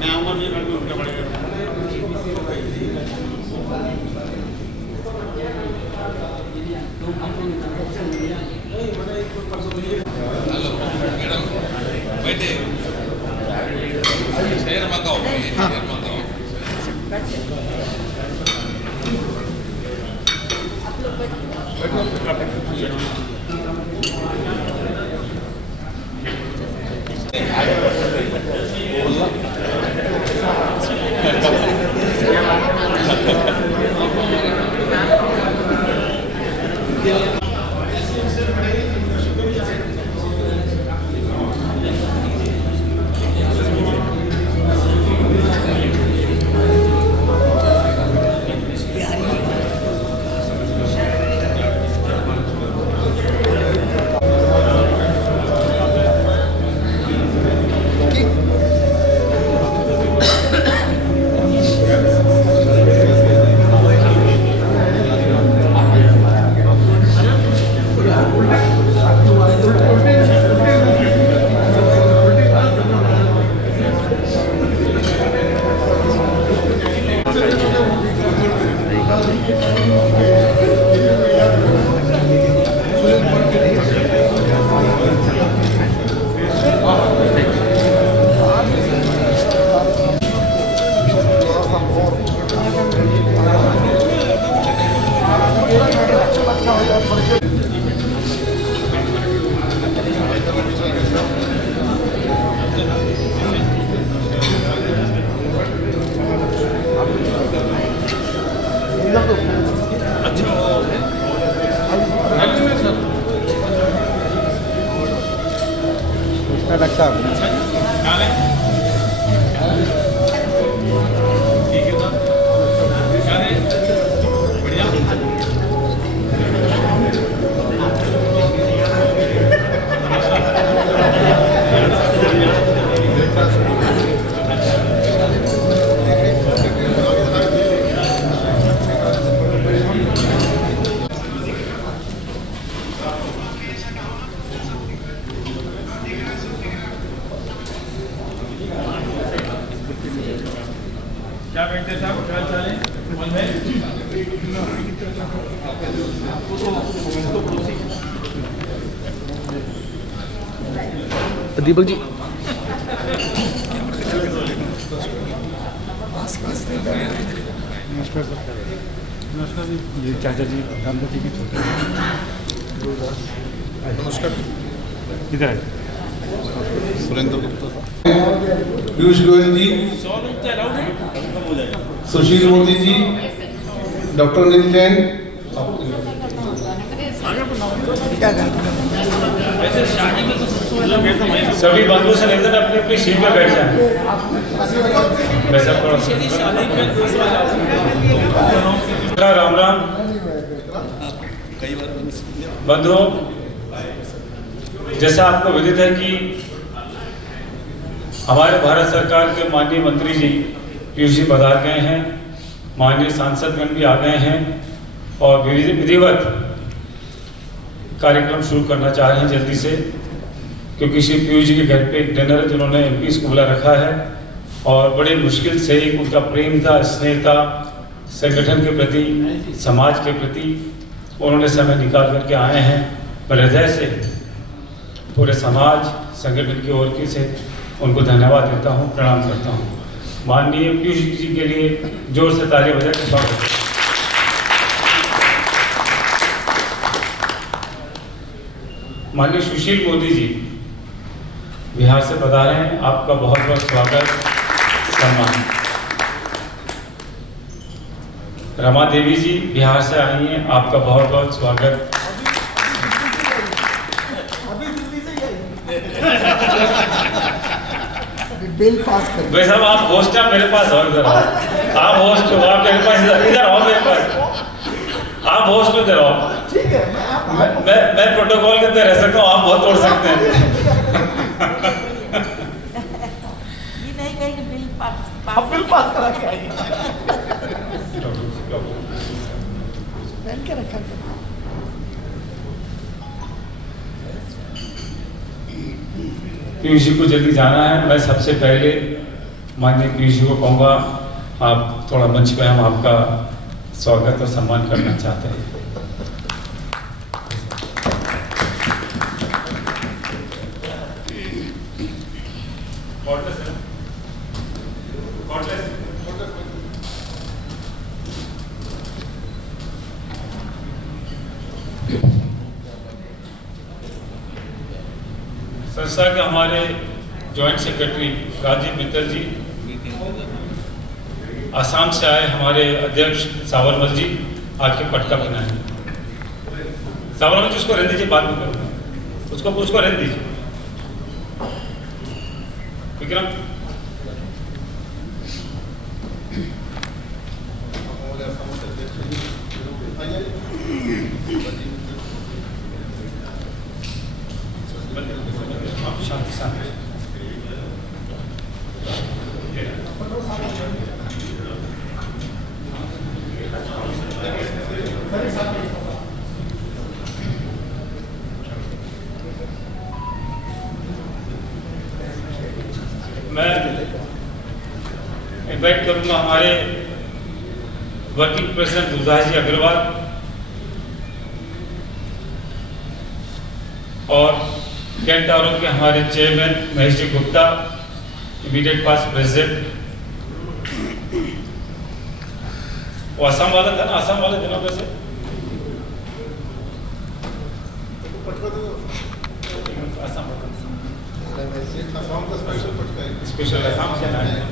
मैं आऊँगा नहीं मैं उनका पड़ेगा। हेलो मैडम बैठे शेयर मंगाओ शेयर मंगाओ। डॉक्टर क्या बैठते साहब क्या चले मन में दीपक जी नमस्कार सर। नमस्कार जी, ये चाचा जी रामदास जी की छोटे। नमस्कार। किधर है? सुरेंद्र गुप्ता, पीयूष गोयल जी, सुशील मोदी जी, डॉक्टर नील जैन। सभी बंधु से निवेदन अपनी अपनी सीट पर बैठ जाए। राम राम बंधुओं, जैसा आपको विदित है कि हमारे भारत सरकार के माननीय मंत्री जी पीयूष जी पधार गए हैं, माननीय सांसदगण भी आ गए हैं और विधिवत कार्यक्रम शुरू करना चाह रहे हैं जल्दी से, क्योंकि श्री पीयूष जी के घर पे एक डिनर जिन्होंने एमपीज को बुला रखा है और बड़े मुश्किल से एक उनका प्रेम था, स्नेह था संगठन के प्रति, समाज के प्रति, उन्होंने समय निकाल करके आए हैं। मैं हृदय से पूरे समाज संगठन की ओर से उनको धन्यवाद देता हूं, प्रणाम करता हूं। माननीय पीयूष जी के लिए जोर से ताली बजाकर स्वागत। माननीय सुशील मोदी जी बिहार से पधारे हैं, आपका बहुत बहुत स्वागत सम्मान। रमा देवी जी बिहार से आई हैं, आपका बहुत बहुत स्वागत। बिल पास कर। भाई साहब आप होस्ट हैं, मेरे पास और इधर आओ। आप होस्ट हो, आप मेरे पास इधर आओ, मेरे पास आप होस्ट इधर आओ। ठीक है, मैं प्रोटोकॉल के अंदर रह सकता हूँ, आप बहुत तोड़ सकते हैं। ये नहीं कहेंगे बिल पास बिल पास करा के आइए। पहन के रखा करो। पीयूष जी को जल्दी जाना है। मैं सबसे पहले माननीय पीयूष जी को कहूँगा, आप थोड़ा मंच पे हम आपका स्वागत और सम्मान करना चाहते हैं। संस्था के हमारे जॉइंट सेक्रेटरी राजीव मित्तल जी, आसाम से आए हमारे अध्यक्ष सावरमल जी, आके पटका बनाए। सावरमल जी उसको रहने दीजिए, बाद में करूँगा, उसको रहने दीजिए। विक्रम शांति शांति। मैं इन्वाइट करूंगा हमारे वर्किंग प्रेसिडेंट दुर्गा जी अग्रवाल और कैंट आर के हमारे चेयरमैन महेश जी गुप्ता, इमीडिएट पास प्रेसिडेंट। वो आसाम वाला था ना, आसाम वाले दिनों में से आसाम स्पेशल आसाम से आए।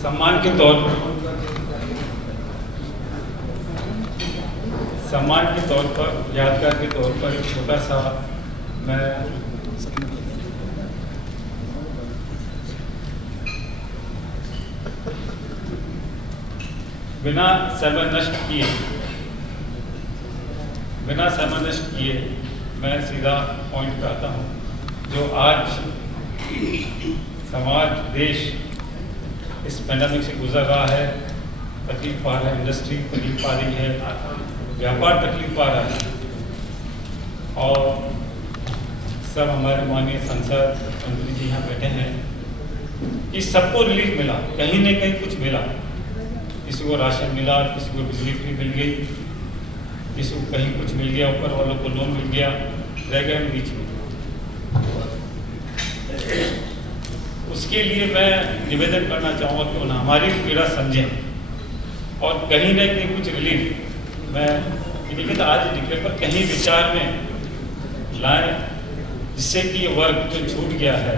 सम्मान के तौर पर यादगार के तौर पर एक छोटा सा मैं बिना समय नष्ट किए मैं सीधा पॉइंट पे आता हूँ। जो आज समाज देश इस पैंडेमिक से गुजर रहा है, तकलीफ पा रहा है, इंडस्ट्री तकलीफ पा रही है, व्यापार तकलीफ पा रहा है, और सब हमारे माननीय सांसद मंत्री जी यहाँ बैठे हैं कि सबको रिलीफ मिला, कहीं न कहीं कुछ मिला। किसी को राशन मिला, किसी को बिजली फ्री मिल गई, किसी को कहीं कुछ मिल गया, ऊपर वालों को लोन मिल गया, रह गए बीच में। उसके लिए मैं निवेदन करना चाहूँगा कि उन्हें हमारी पीड़ा समझें और कहीं न कहीं कुछ रिलीफ मैं लिखित आज लिखे पर कहीं विचार में लाएं, जिससे कि ये वर्ग जो छूट गया है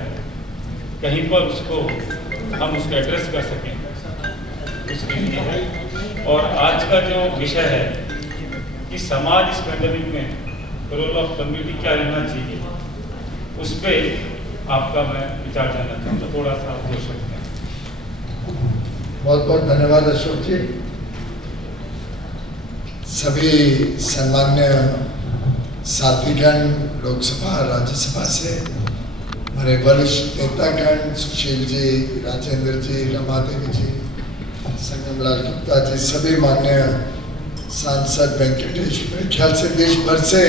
कहीं पर हम उसको एड्रेस कर सकें, उसके लिए है। और आज का जो विषय है कि समाज इस पैंडेमिक में रोल ऑफ कम्युनिटी क्या रहना चाहिए, उस पर आपका मैं विचार जानना चाहूँगा, तो थोड़ा सा आप दे सकते हैं। बहुत बहुत धन्यवाद अशोक जी। सभी सम्मान्य साथीगण, लोकसभा राज्यसभा से हमारे वरिष्ठ नेतागण, सुशील जी, राजेंद्र जी, रमा देवी जी, संगम लाल गुप्ता जी, सभी मान्य सांसद वेंकटेश, मेरे ख्याल से देश भर से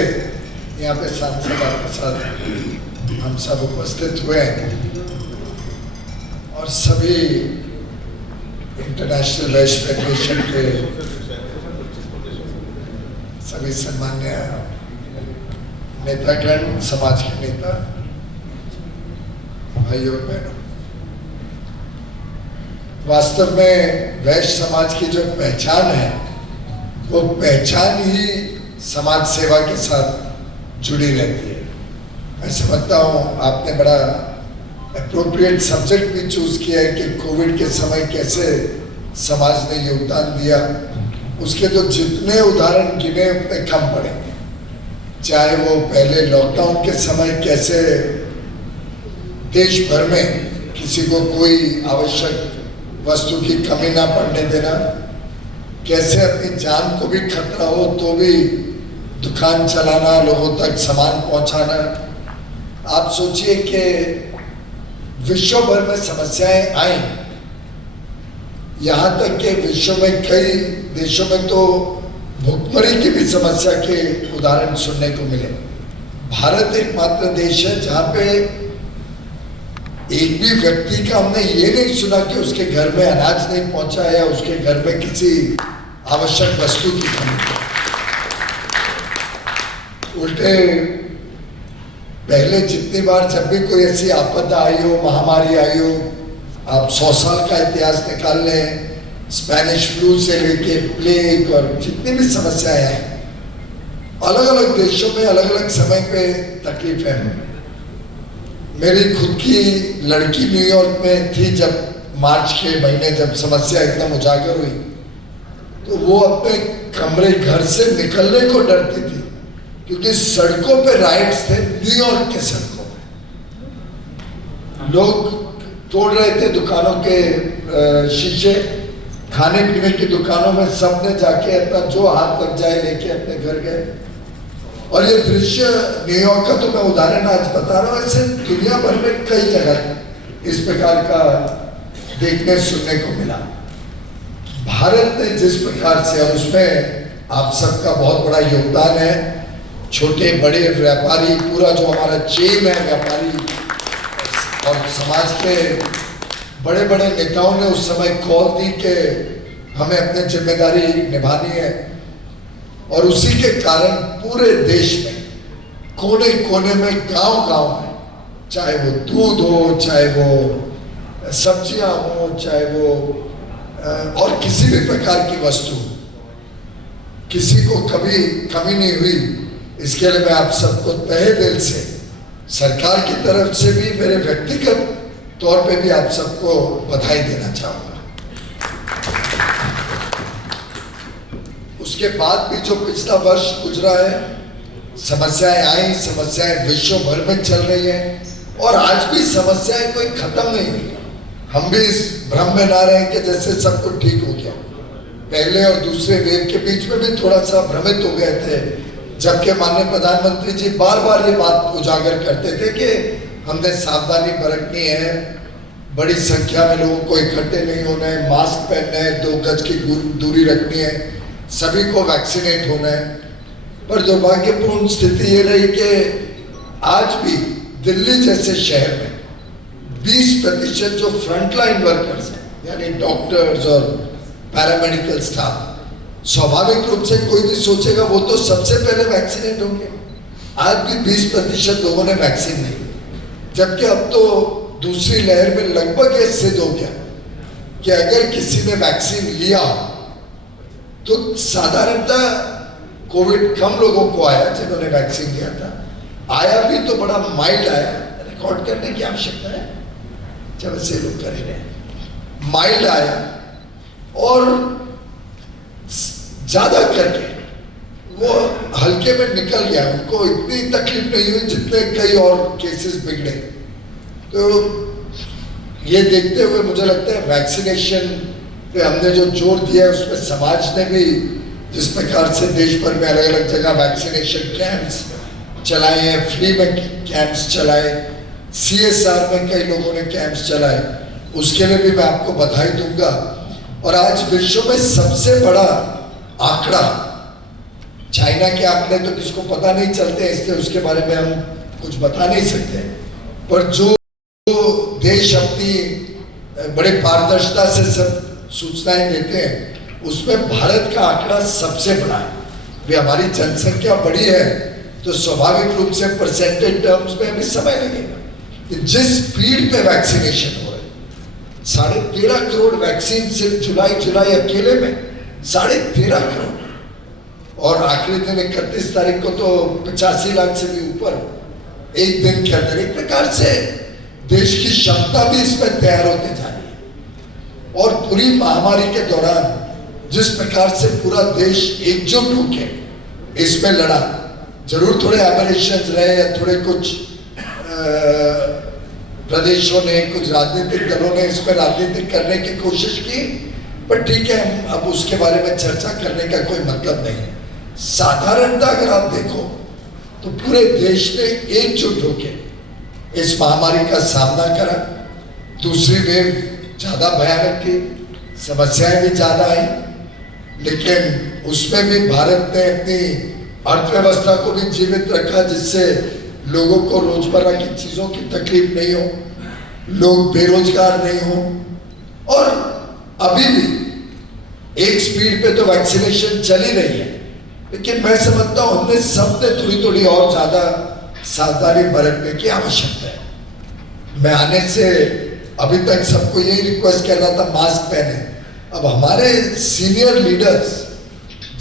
यहाँ पे सांसद आपके साथ हम सब उपस्थित हुए हैं, और सभी इंटरनेशनल वैश्य फेडरेशन के सभी सम्मान्य नेतागण, समाज के नेता, भाइयों और बहनों, वास्तव में वैश्य समाज की जो पहचान है वो पहचान ही समाज सेवा के साथ जुड़ी रहती है। मैं समझता हूँ आपने बड़ा एप्रोप्रिएट सब्जेक्ट भी चूज किया है कि कोविड के समय कैसे समाज ने योगदान दिया। उसके तो जितने उदाहरण गिने उतने कम पड़ेंगे, चाहे वो पहले लॉकडाउन के समय कैसे देश भर में किसी को कोई आवश्यक वस्तु की कमी ना पड़ने देना, कैसे अपनी जान को भी खतरा हो तो भी दुकान चलाना, लोगों तक सामान पहुंचाना, आप सोचिए कि विश्व भर में समस्याएं आई, यहां तक कि विश्व में कई देशों में तो भुखमरी की भी समस्या के उदाहरण सुनने को मिले। भारत एकमात्र देश है जहां पे एक भी व्यक्ति का हमने ये नहीं सुना कि उसके घर में अनाज नहीं पहुंचा या उसके घर में किसी आवश्यक वस्तु की कमी है। उल्टे पहले जितनी बार जब भी कोई ऐसी आपदा आई हो, महामारी आई हो, आप 100 साल का इतिहास निकाल लें, स्पेनिश फ्लू से लेके प्लेग और जितनी भी समस्याएं हैं, अलग अलग देशों में अलग अलग समय पे तकलीफ है। मेरी खुद की लड़की न्यूयॉर्क में थी जब मार्च के महीने जब समस्या एकदम उजागर हुई, तो वो अपने कमरे घर से निकलने को डरती थी क्योंकि सड़कों पे राइट्स थे। न्यूयॉर्क के सड़कों में लोग तोड़ रहे थे दुकानों के शीशे, खाने पीने की दुकानों में सबने जाके अपना जो हाथ लग जाए लेके अपने घर गए। और ये दृश्य न्यूयॉर्क का तो मैं उदाहरण आज बता रहा हूँ, ऐसे दुनिया भर में कई जगह इस प्रकार का देखने सुनने को मिला। भारत ने जिस प्रकार से, और उसमें आप सबका बहुत बड़ा योगदान है, छोटे बड़े व्यापारी, पूरा जो हमारा चेन है व्यापारी और समाज के बड़े बड़े नेताओं ने उस समय कॉल दी कि हमें अपनी जिम्मेदारी निभानी है। और उसी के कारण पूरे देश में कोने कोने में, गांव-गांव में, चाहे वो दूध हो, चाहे वो सब्जियां हो, चाहे वो और किसी भी प्रकार की वस्तु, किसी को कभी कमी नहीं हुई। इसके लिए मैं आप सबको तहे दिल से, सरकार की तरफ से भी, मेरे व्यक्तिगत तौर पे भी आप सबको बधाई देना चाहूंगा। उसके बाद भी जो पिछला वर्ष गुजरा है, समस्याएं आई, समस्याएं विश्व भर में चल रही हैं और आज भी समस्याएं कोई खत्म नहीं हुई। हम भी इस भ्रम में ना रहें कि जैसे सब कुछ ठीक हो गया। पहले और दूसरे वेव के बीच में भी थोड़ा सा भ्रमित हो गए थे, जबकि माननीय प्रधानमंत्री जी बार बार ये बात उजागर करते थे कि हमने सावधानी बरतनी है, बड़ी संख्या में लोगों को इकट्ठे नहीं होना है, मास्क पहनना है, 2 गज की दूरी रखनी है, सभी को वैक्सीनेट होना है। पर दुर्भाग्यपूर्ण स्थिति ये रही कि आज भी दिल्ली जैसे शहर में 20% जो फ्रंटलाइन वर्कर्स हैं, यानी डॉक्टर्स और पैरामेडिकल स्टाफ, स्वाभाविक रूप से कोई भी सोचेगा वो तो सबसे पहले वैक्सीनेट होंगे। आज भी 20% लोगों ने वैक्सीन नहीं, जबकि अब तो दूसरी लहर में लगभग ये सिद्ध हो गया कि अगर किसी ने वैक्सीन लिया तो साधारणतः कोविड कम लोगों को आया जिन्होंने वैक्सीन लिया था। आया भी तो बड़ा माइल्ड आया, रिकॉर्ड करने की आवश्यकता है जब ऐसे लोग करेंगे। माइल्ड आया और ज्यादा करके वो हल्के में निकल गया, उनको इतनी तकलीफ नहीं हुई जितने कई और केसेस बिगड़े। तो ये देखते हुए मुझे लगता है वैक्सीनेशन पे हमने जो जोर दिया है उसमें समाज ने भी जिस प्रकार से देश भर में अलग अलग जगह वैक्सीनेशन कैंप्स चलाए हैं, फ्री में कैंप्स चलाए, CSR में कई लोगों ने कैंप्स चलाए, उसके लिए भी मैं आपको बधाई दूंगा। और आज विश्व में सबसे बड़ा आंकड़ा, चाइना के आंकड़े तो किसको पता नहीं चलते, इसलिए उसके बारे में हम कुछ बता नहीं सकते, पर जो देश अपनी बड़े पारदर्शिता से सब सूचनाएं देते हैं उसमें भारत का आंकड़ा सबसे बड़ा है। भी हमारी जनसंख्या बड़ी है तो स्वाभाविक रूप से परसेंटेज टर्म्स में अभी समय लगेगा। जिस स्पीड पे वैक्सीनेशन हो रहा है, 13.5 करोड़ वैक्सीन सिर्फ जुलाई अकेले में 13.5 करोड़, और आखिरी दिन 31 तारीख को तो 85 लाख से भी ऊपर एक दिन के अंदर। एक प्रकार से देश की क्षमता भी इसमें तैयार होते जा रही है। और पूरी महामारी के दौरान जिस प्रकार से पूरा देश एकजुट होकर इसमें लड़ा, जरूर थोड़े एबरेशंस रहे या थोड़े कुछ प्रदेशों ने, कुछ राजनीतिक दलों ने इसमें राजनीति करने की कोशिश की, पर ठीक है, हम अब उसके बारे में चर्चा करने का कोई मतलब नहीं है। साधारणतः अगर आप देखो तो पूरे देश ने एकजुट होकर इस महामारी का सामना करा। दूसरी वेव ज़्यादा भयानक थी, समस्याएं भी ज़्यादा आई, लेकिन उसमें भी भारत ने अपनी अर्थव्यवस्था को भी जीवित रखा, जिससे लोगों को रोजमर्रा की चीज़ों की तकलीफ नहीं हो, लोग बेरोजगार नहीं हो। और अभी भी एक स्पीड पे तो वैक्सीनेशन चल ही रही है, लेकिन मैं समझता हूँ हमने सबने थोड़ी थोड़ी और ज़्यादा सावधानी बरतने की आवश्यकता है। मैं आने से अभी तक सबको यही रिक्वेस्ट कर रहा था, मास्क पहने। अब हमारे सीनियर लीडर्स,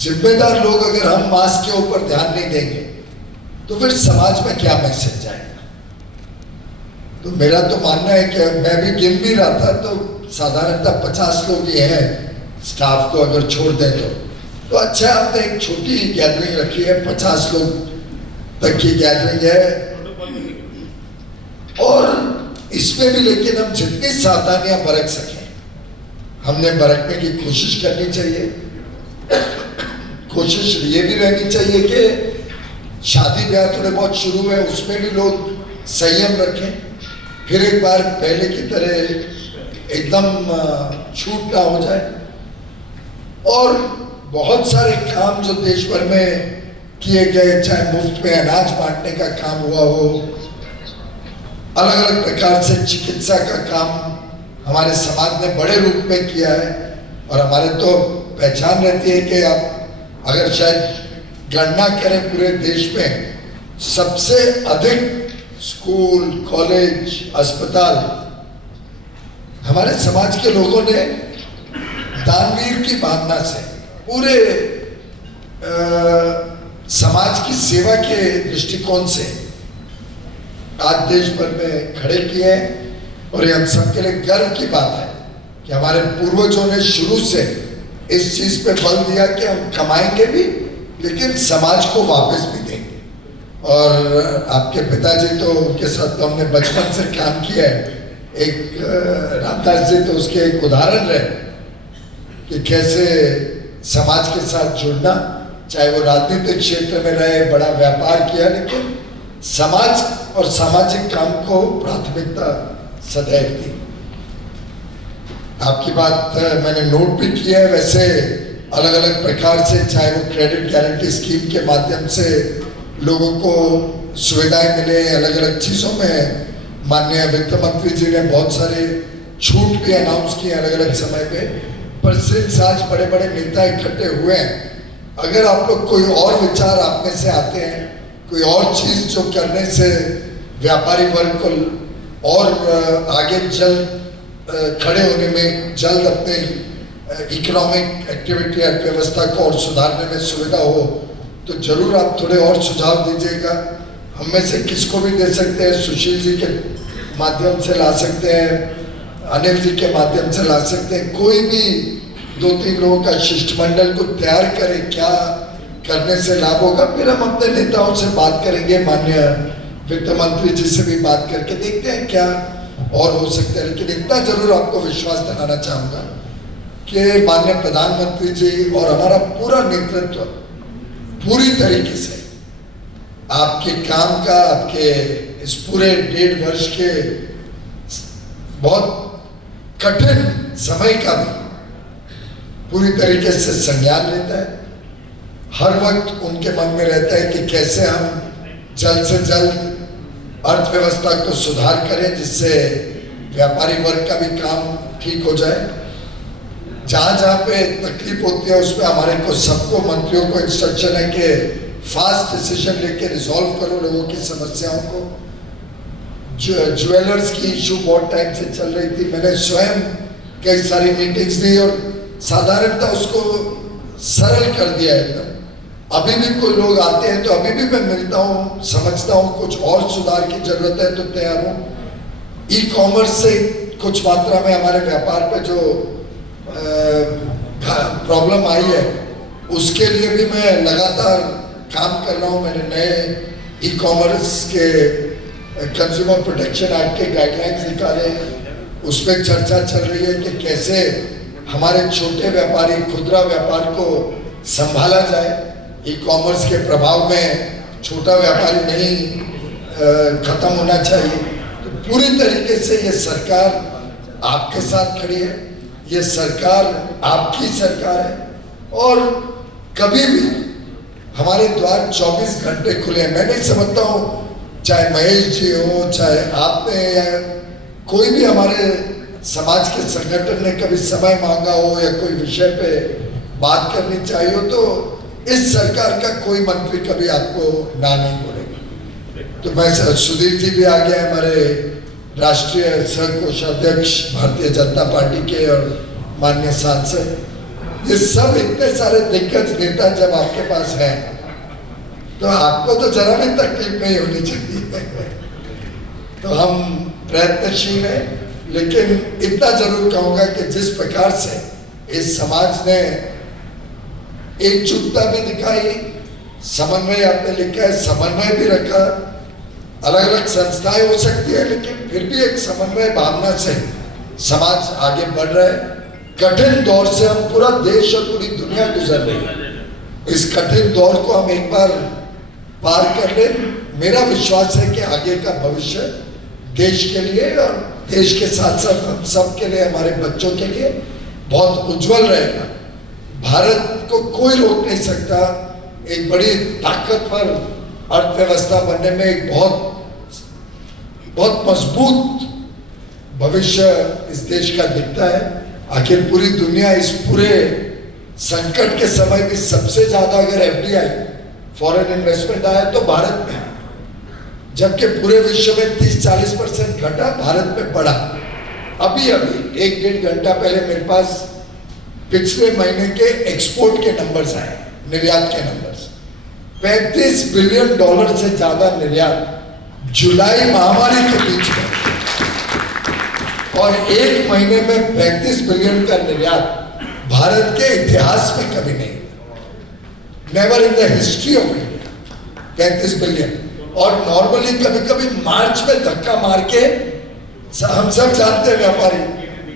जिम्मेदार लोग, अगर हम मास्क के ऊपर ध्यान नहीं देंगे तो फिर समाज में क्या मैसेज जाएगा। तो मेरा तो मानना है कि मैं भी गिन भी रहा था, तो साधारणतः 50 लोग ये हैं स्टाफ को अगर छोड़ दें तो अच्छा, आपने एक छोटी गैदरिंग रखी है, 50 लोग तक की गैदरिंग है। और इसमें भी लेकिन हम जितनी सावधानियां बरत सकें हमने बरतने की कोशिश करनी चाहिए। कोशिश ये भी रहनी चाहिए कि शादी ब्याह थोड़े बहुत शुरू में उसमें भी लोग संयम रखें, फिर एक बार पहले की तरह एकदम छूट ना हो जाए। और बहुत सारे काम जो देश भर में किए गए, चाहे मुफ्त में अनाज बांटने का काम हुआ हो, अलग अलग प्रकार से चिकित्सा का काम हमारे समाज ने बड़े रूप में किया है। और हमारे तो पहचान रहती है कि आप अगर शायद गणना करें पूरे देश में, सबसे अधिक स्कूल, कॉलेज, अस्पताल हमारे समाज के लोगों ने दानवीर की भावना से पूरे समाज की सेवा के दृष्टिकोण से आज देश भर में खड़े किए हैं। और ये हम सबके लिए गर्व की बात है कि हमारे पूर्वजों ने शुरू से इस चीज पे बल दिया कि हम कमाएंगे भी, लेकिन समाज को वापस भी देंगे। और आपके पिताजी तो, उनके साथ तो हमने बचपन से काम किया है। एक रामदास जी तो उसके एक उदाहरण रहे कि कैसे समाज के साथ जुड़ना, चाहे वो राजनीतिक क्षेत्र में रहे, बड़ा व्यापार किया, लेकिन समाज और सामाजिक काम को प्राथमिकता सदैव दी। आपकी बात मैंने नोट भी किया है। वैसे अलग अलग प्रकार से, चाहे वो क्रेडिट गारंटी स्कीम के माध्यम से लोगों को सुविधाएं मिले, अलग अलग चीज़ों में माननीय वित्त मंत्री जी ने बहुत सारे छूट भी अनाउंस किए अलग अलग समय पे। पर सिर्फ आज बड़े बड़े नेता इकट्ठे हुए हैं, अगर आप लोग कोई और विचार आप में से आते हैं, कोई और चीज़ जो करने से व्यापारी वर्ग को और आगे जल्द खड़े होने में, जल्द अपने इकोनॉमिक एक्टिविटी, अर्थव्यवस्था को और सुधारने में सुविधा हो, तो जरूर आप थोड़े और सुझाव दीजिएगा। हम में से किसको भी दे सकते हैं, सुशील जी के माध्यम से ला सकते हैं, अनिल जी के माध्यम से ला सकते हैं। कोई भी 2-3 लोगों का शिष्टमंडल को तैयार करें, क्या करने से लाभ होगा। फिर हम अपने नेताओं से बात करेंगे, माननीय वित्त मंत्री जी से भी बात करके देखते हैं क्या और हो सकता है। लेकिन इतना जरूर आपको विश्वास दिलाना चाहूँगा कि माननीय प्रधानमंत्री जी और हमारा पूरा नेतृत्व पूरी तरीके से आपके काम का, आपके इस पूरे 1.5 वर्ष के बहुत कठिन समय का भी पूरी तरीके से संज्ञान लेता है। हर वक्त उनके मन में रहता है कि कैसे हम जल्द से जल्द अर्थव्यवस्था को सुधार करें, जिससे व्यापारी वर्ग का भी काम ठीक हो जाए। जहाँ जहाँ पे तकलीफ होती है उसमें हमारे को सबको, मंत्रियों को इंस्ट्रक्शन है कि फास्ट डिसीजन लेके रिजॉल्व करो लोगों की समस्याओं को। ज्वेलर्स की इशू बहुत टाइम से चल रही थी, मैंने स्वयं कई सारी मीटिंग्स दी और साधारणतः उसको सरल कर दिया एकदम। अभी भी कोई लोग आते हैं तो अभी भी मैं मिलता हूँ, समझता हूँ कुछ और सुधार की जरूरत है तो तैयार हूँ। ई कॉमर्स से कुछ मात्रा में हमारे व्यापार पे जो प्रॉब्लम आई है उसके लिए भी मैं लगातार काम कर रहा हूँ। मैंने नए ई कॉमर्स के कंज्यूमर प्रोटेक्शन एक्ट के गाइडलाइंस निकाले, उस पर चर्चा चल रही है कि कैसे हमारे छोटे व्यापारी, खुदरा व्यापार को संभाला जाए। ई कॉमर्स के प्रभाव में छोटा व्यापारी नहीं खत्म होना चाहिए। पूरी तरीके से ये सरकार आपके साथ खड़ी है, ये सरकार आपकी सरकार है और कभी भी हमारे द्वार 24 घंटे खुले हैं। मैं नहीं समझता हूँ चाहे महेश जी हो, चाहे आपने या कोई भी हमारे समाज के संगठन ने कभी समय मांगा हो या कोई विषय पे बात करनी चाहिए हो तो इस सरकार का कोई मंत्री कभी आपको ना नहीं बोलेगा। तो मैं सुधीर जी भी आ गया, हमारे राष्ट्रीय सह कोषाध्यक्ष भारतीय जनता पार्टी के और माननीय सांसद, ये सब इतने सारे दिग्गज नेता जब आपके पास हैं तो आपको तो जरा भी तकलीफ नहीं होनी चाहिए। तो हम प्रयत्नशील हैं, लेकिन इतना जरूर कहूंगा कि जिस प्रकार से इस समाज ने एकजुटता भी दिखाई, समन्वय आपने लिखा है, समन्वय भी रखा, अलग अलग संस्थाएं हो सकती है लेकिन फिर भी एक समन्वय भावना से समाज आगे बढ़ रहा है। कठिन दौर से हम पूरा देश और पूरी दुनिया गुजर रही है। इस कठिन दौर को हम एक बार पार कर ले, मेरा विश्वास है कि आगे का भविष्य देश के लिए और देश के साथ साथ हम सब के लिए, हमारे बच्चों के लिए बहुत उज्जवल रहेगा। भारत को कोई रोक नहीं सकता एक बड़ी ताकतवर अर्थव्यवस्था बनने में, एक बहुत मजबूत भविष्य इस देश का दिखता है। आखिर पूरी दुनिया इस पूरे संकट के समय भी सबसे ज्यादा अगर एफडीआई फॉरेन इन्वेस्टमेंट आया तो भारत में, जबकि पूरे विश्व में 30-40% घटा, भारत में बढ़ा। अभी 1-1.5 घंटा पहले मेरे पास पिछले महीने के एक्सपोर्ट के नंबर्स आए, निर्यात के नंबर्स। $35 बिलियन से ज्यादा निर्यात जुलाई महामारी के बीच में, और एक महीने में 35 बिलियन का निर्यात भारत के इतिहास में कभी नहीं, never in the history of India 35 billion. और नॉर्मली कभी कभी मार्च में धक्का मार के, हम सब जानते हैं व्यापारी,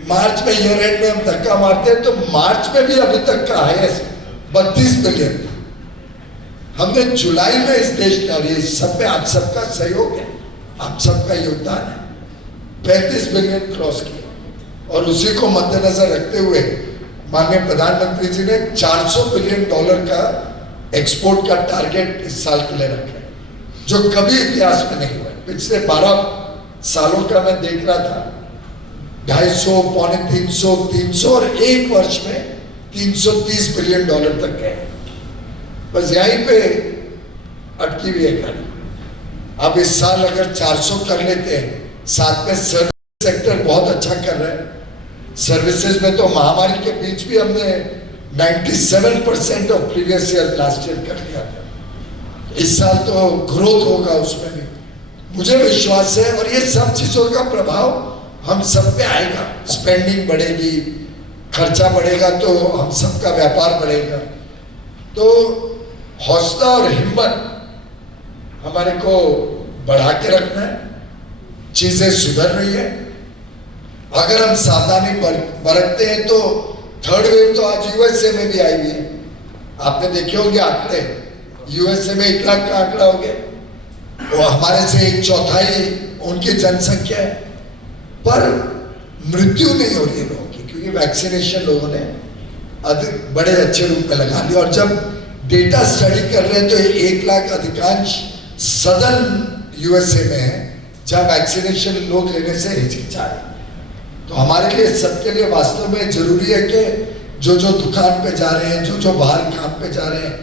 मार्च में ईयर एंड में हम धक्का मारते हैं, तो मार्च में भी अभी तक का हाईएस्ट 32 बिलियन। हमने जुलाई में इस देश के, और ये सब में आप सबका सहयोग है, आप सबका योगदान है, 35 बिलियन क्रॉस किया। और उसी को मद्देनजर रखते हुए माननीय प्रधानमंत्री जी ने $400 बिलियन का एक्सपोर्ट का टारगेट इस साल के लिए रखा है, जो कभी इतिहास में नहीं हुआ। पिछले 12 सालों का मैं देख रहा था, 250, पौने 300 और एक वर्ष में $330 बिलियन तक गए। बस यहीं पे अटकी हुई है कहानी। अब इस साल अगर 400 कर लेते हैं, साथ में सर्विस सेक्टर बहुत अच्छा कर रहा है। सर्विसेज में तो महामारी के बीच भी हमने 97% of previous year last year कर लिया था। इस साल तो ग्रोथ होगा उसमें भी, मुझे विश्वास है। और ये सब चीजों का प्रभाव हम सब पे आएगा। स्पेंडिंग बढ़ेगी, खर्चा बढ़ेगा तो हम सबका व्यापार बढ़ेगा। तो हौसला और हिम्मत हमारे को बढ़ा के रखना है। चीजें सुधर रही है, अगर हम सावधानी बरतते हैं तो थर्ड वेव तो आज यूएसए में भी आई हुई है। आपने देखे होंगे आंकड़े, यूएसए में 1 लाख का आंकड़ा हो गया, वो हमारे से 1/4 उनकी जनसंख्या है, पर मृत्यु नहीं हो रही है लोगों की, क्योंकि वैक्सीनेशन लोगों ने अधिक बड़े अच्छे रूप में लगा दिया। और जब डेटा स्टडी कर रहे हैं तो 1 लाख अधिकांश सदर्न यूएसए में है, जहां वैक्सीनेशन लोग लेने से हिचकिचा रहे। तो हमारे लिए, सबके लिए वास्तव में जरूरी है कि जो दुकान पे जा रहे हैं, जो बाहर काम पे जा रहे हैं,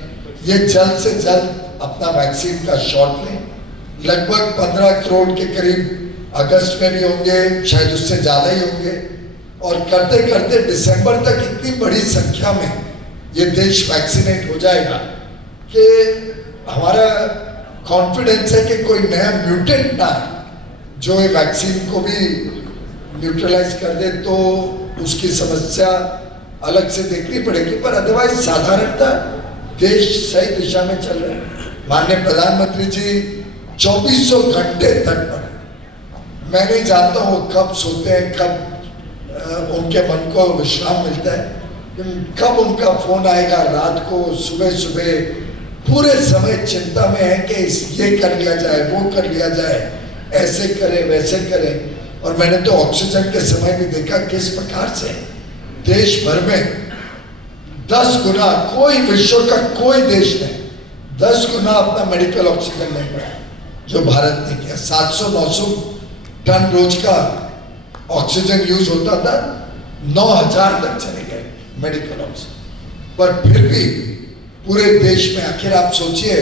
ये जल्द से जल्द अपना वैक्सीन का शॉट लें। लगभग 15 करोड़ के करीब अगस्त में भी होंगे, शायद उससे ज्यादा ही होंगे। और करते करते दिसंबर तक इतनी बड़ी संख्या में ये देश वैक्सीनेट हो जाएगा कि हमारा कॉन्फिडेंस है कि कोई नया म्यूटेंट ना है जो ये वैक्सीन को भी न्यूट्रलाइज कर दे, तो उसकी समस्या अलग से देखनी पड़ेगी। पर अदरवाइज साधारणतः देश सही दिशा में चल रहा है। माननीय प्रधानमंत्री जी 2400 घंटे तक पर, मैं नहीं जानता हूँ कब सोते हैं, कब उनके मन को विश्राम मिलता है, कब उनका फोन आएगा रात को, सुबह पूरे समय चिंता में है कि ये कर लिया जाए, वो कर लिया जाए, ऐसे करें वैसे करें। और मैंने तो ऑक्सीजन के समय भी देखा किस प्रकार से देश भर में 10 गुना, कोई विश्व का कोई देश नहीं 10 गुना अपना मेडिकल ऑक्सीजन नहीं बढ़ाया जो भारत ने किया। 700-900 टन रोज का ऑक्सीजन यूज होता था, 9000 तक चले गए मेडिकल ऑक्सीजन। पर फिर भी पूरे देश में, आखिर आप सोचिए,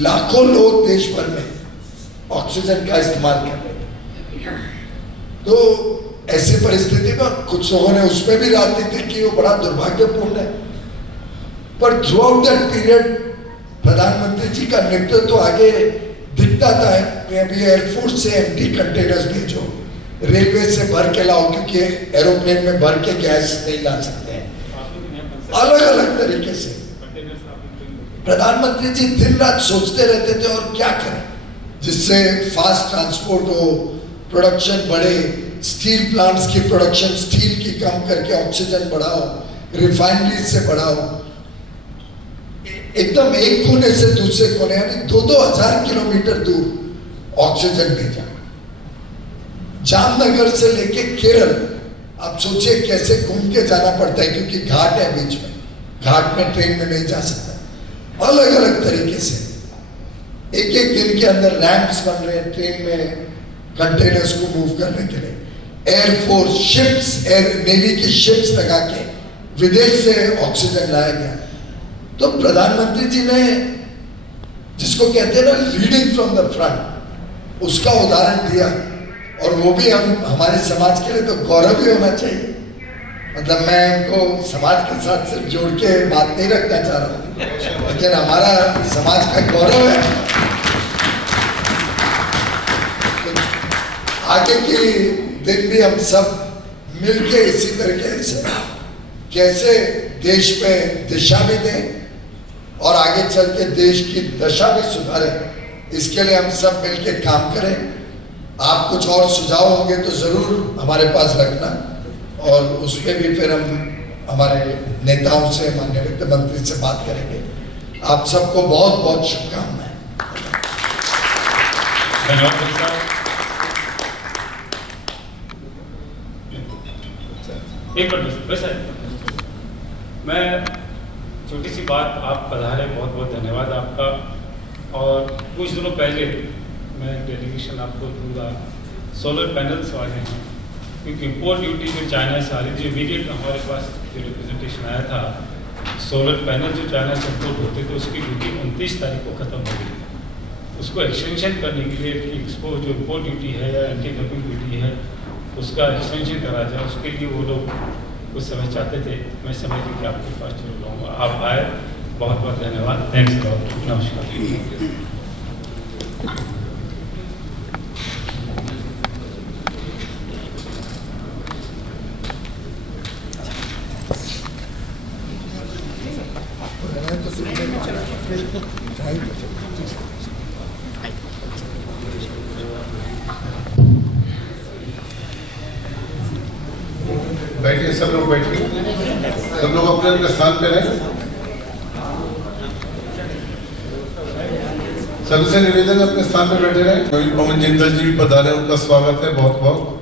लाखों लोग देश भर में ऑक्सीजन का इस्तेमाल कर रहे हैं। तो ऐसी परिस्थिति में कुछ लोगों ने उसमें भी राजनीति की, वो बड़ा दुर्भाग्यपूर्ण है। पर थ्रू आउट दैट पीरियड प्रधानमंत्री जी का नेतृत्व तो आगे दिखता था कि अभी एयरफोर्स से एम्प्टी कंटेनर्स भेजो, रेलवे से भर के लाओ, क्योंकि एरोप्लेन में भर के गैस नहीं ला सकते हैं। अलग अलग तरीके से प्रधानमंत्री जी दिन रात सोचते रहते थे और क्या करें जिससे फास्ट ट्रांसपोर्ट हो, प्रोडक्शन बढ़े, स्टील प्लांट्स की प्रोडक्शन स्टील की कम करके ऑक्सीजन बढ़ाओ, रिफाइनरी से बढ़ाओ। एकदम एक कोने से दूसरे कोने, यानी 2-2 हजार किलोमीटर दूर ऑक्सीजन भेजा। जामनगर से लेके केरल, आप सोचिए कैसे घूम के जाना पड़ता है, क्योंकि घाट है बीच में, घाट में ट्रेन में नहीं जा सकता। अलग अलग तरीके से एक एक दिन के अंदर रैंप्स बन रहे हैं ट्रेन में कंटेनर्स को मूव करने के लिए। एयरफोर्स शिप्स, एयर नेवी की शिप्स लगा के विदेश से ऑक्सीजन लाया गया। तो प्रधानमंत्री जी ने, जिसको कहते हैं ना लीडिंग फ्रॉम द फ्रंट, उसका उदाहरण दिया। और वो भी हमारे समाज के लिए तो गौरव ही होना चाहिए। मतलब मैं उनको समाज के साथ सिर्फ जोड़ के बात नहीं रखना चाह रहा हूँ, लेकिन हमारा समाज का गौरव है। तो आगे के दिन भी हम सब मिलके इसी तरीके से कैसे देश में दिशा भी दें और आगे चल के देश की दशा भी सुधारें, इसके लिए हम सब मिलके काम करें। आप कुछ और सुझाव होंगे तो जरूर हमारे पास रखना, और उसमें भी फिर हम हमारे नेताओं से, माननीय वित्त मंत्री से बात करेंगे। आप सबको बहुत बहुत शुभकामनाएं। धन्यवाद। एक मिनट वैसा मैं छोटी सी बात, आप पधारे, बहुत बहुत धन्यवाद आपका। और कुछ दिनों पहले मैं डेलीगेशन आपको दूंगा, सोलर पैनल्स वाले हैं, क्योंकि इम्पोर्ट ड्यूटी जो चाइना से आ रही थी, इमीडिएट हमारे पास जो रिप्रेजेंटेशन आया था, सोलर पैनल जो चाइना से इम्पोर्ट होते थे उसकी ड्यूटी 29 तारीख को ख़त्म हो गई। उसको एक्सटेंशन करने के लिए कि इसको जो इम्पोर्ट ड्यूटी है या एंटी डंपिंग ड्यूटी है उसका एक्सटेंशन करा जाए, उसके लिए वो लोग कुछ समय चाहते थे। मैं समझ कि आपके पास जरूर लाऊंगा। आप आए, बहुत बहुत धन्यवाद। Thanks lot. नमस्कार। बैठिए, सब लोग बैठिए, सब लोग अपने अपने स्थान पे रहें। सबसे निवेदन अपने स्थान पे बैठे रहें। पवन जिंदल जी भी पधारे, उनका स्वागत है बहुत बहुत।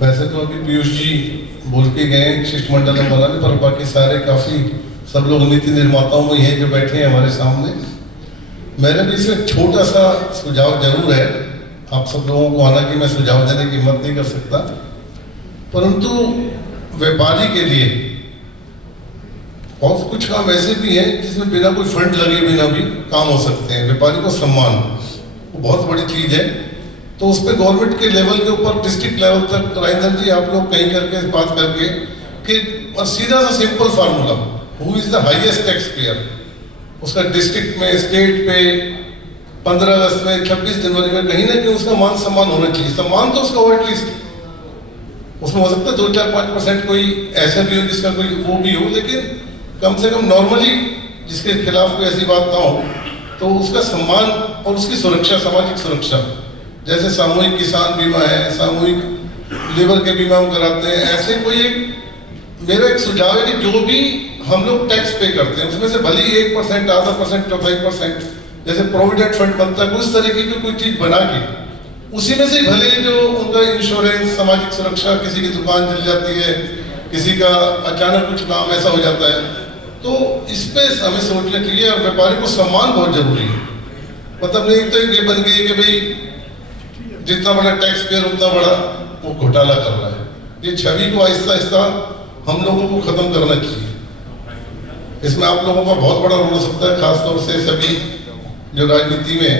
वैसे तो अभी पीयूष जी बोल के गए शिष्टमंडल में बनाने, पर बाकी सारे काफी सब लोग नीति निर्माताओं में हैं जो बैठे हैं हमारे सामने। मेरे भी इसमें छोटा सा सुझाव जरूर है। आप सब लोगों को, हालांकि मैं सुझाव देने की हिम्मत नहीं कर सकता, परंतु व्यापारी के लिए बहुत कुछ काम ऐसे भी हैं जिसमें बिना कोई फंड लगे बिना भी काम हो सकते हैं। व्यापारी को सम्मान वो बहुत बड़ी चीज है। तो उस पर गवर्नमेंट के लेवल के ऊपर, डिस्ट्रिक्ट लेवल तक, राजेंद्र जी आप लोग कहीं करके बात करके कि, और सीधा सा simple formula, who is the highest tax payer, उसका डिस्ट्रिक्ट में, स्टेट पे 15 अगस्त में, 26 जनवरी में कहीं ना कहीं उसका मान सम्मान होना चाहिए। सम्मान तो उसका हो एटलीस्ट, उसमें हो सकता है 2-4-5% कोई ऐसा भी हो जिसका कोई वो भी हो, लेकिन कम से कम नॉर्मली जिसके खिलाफ कोई ऐसी बात ना हो तो उसका सम्मान और उसकी सुरक्षा, सामाजिक सुरक्षा, जैसे सामूहिक किसान बीमा है, सामूहिक लेबर के बीमा हम कराते हैं, ऐसे कोई एक मेरा एक सुझाव है कि जो भी हम लोग टैक्स पे करते हैं उसमें से भले ही 1%, आधा परसेंट, 4-5% जैसे प्रोविडेंट फंड बनता है, उस तरीके की कोई चीज बना के उसी में से भले जो उनका इंश्योरेंस, सामाजिक सुरक्षा, किसी की दुकान जल जाती है, किसी का अचानक कुछ काम ऐसा हो जाता है, तो इस पे हमें सोचना चाहिए। और व्यापारी को सम्मान बहुत जरूरी है। मतलब नहीं तो ये बन गई कि भाई जितना बड़ा टैक्स पेयर उतना बड़ा वो घोटाला कर रहा है। ये छवि को आहिस्ता आहिस्ता हम लोगों को खत्म करना चाहिए। इसमें आप लोगों का बहुत बड़ा रोल हो सकता है, खासतौर से सभी जो राजनीति में,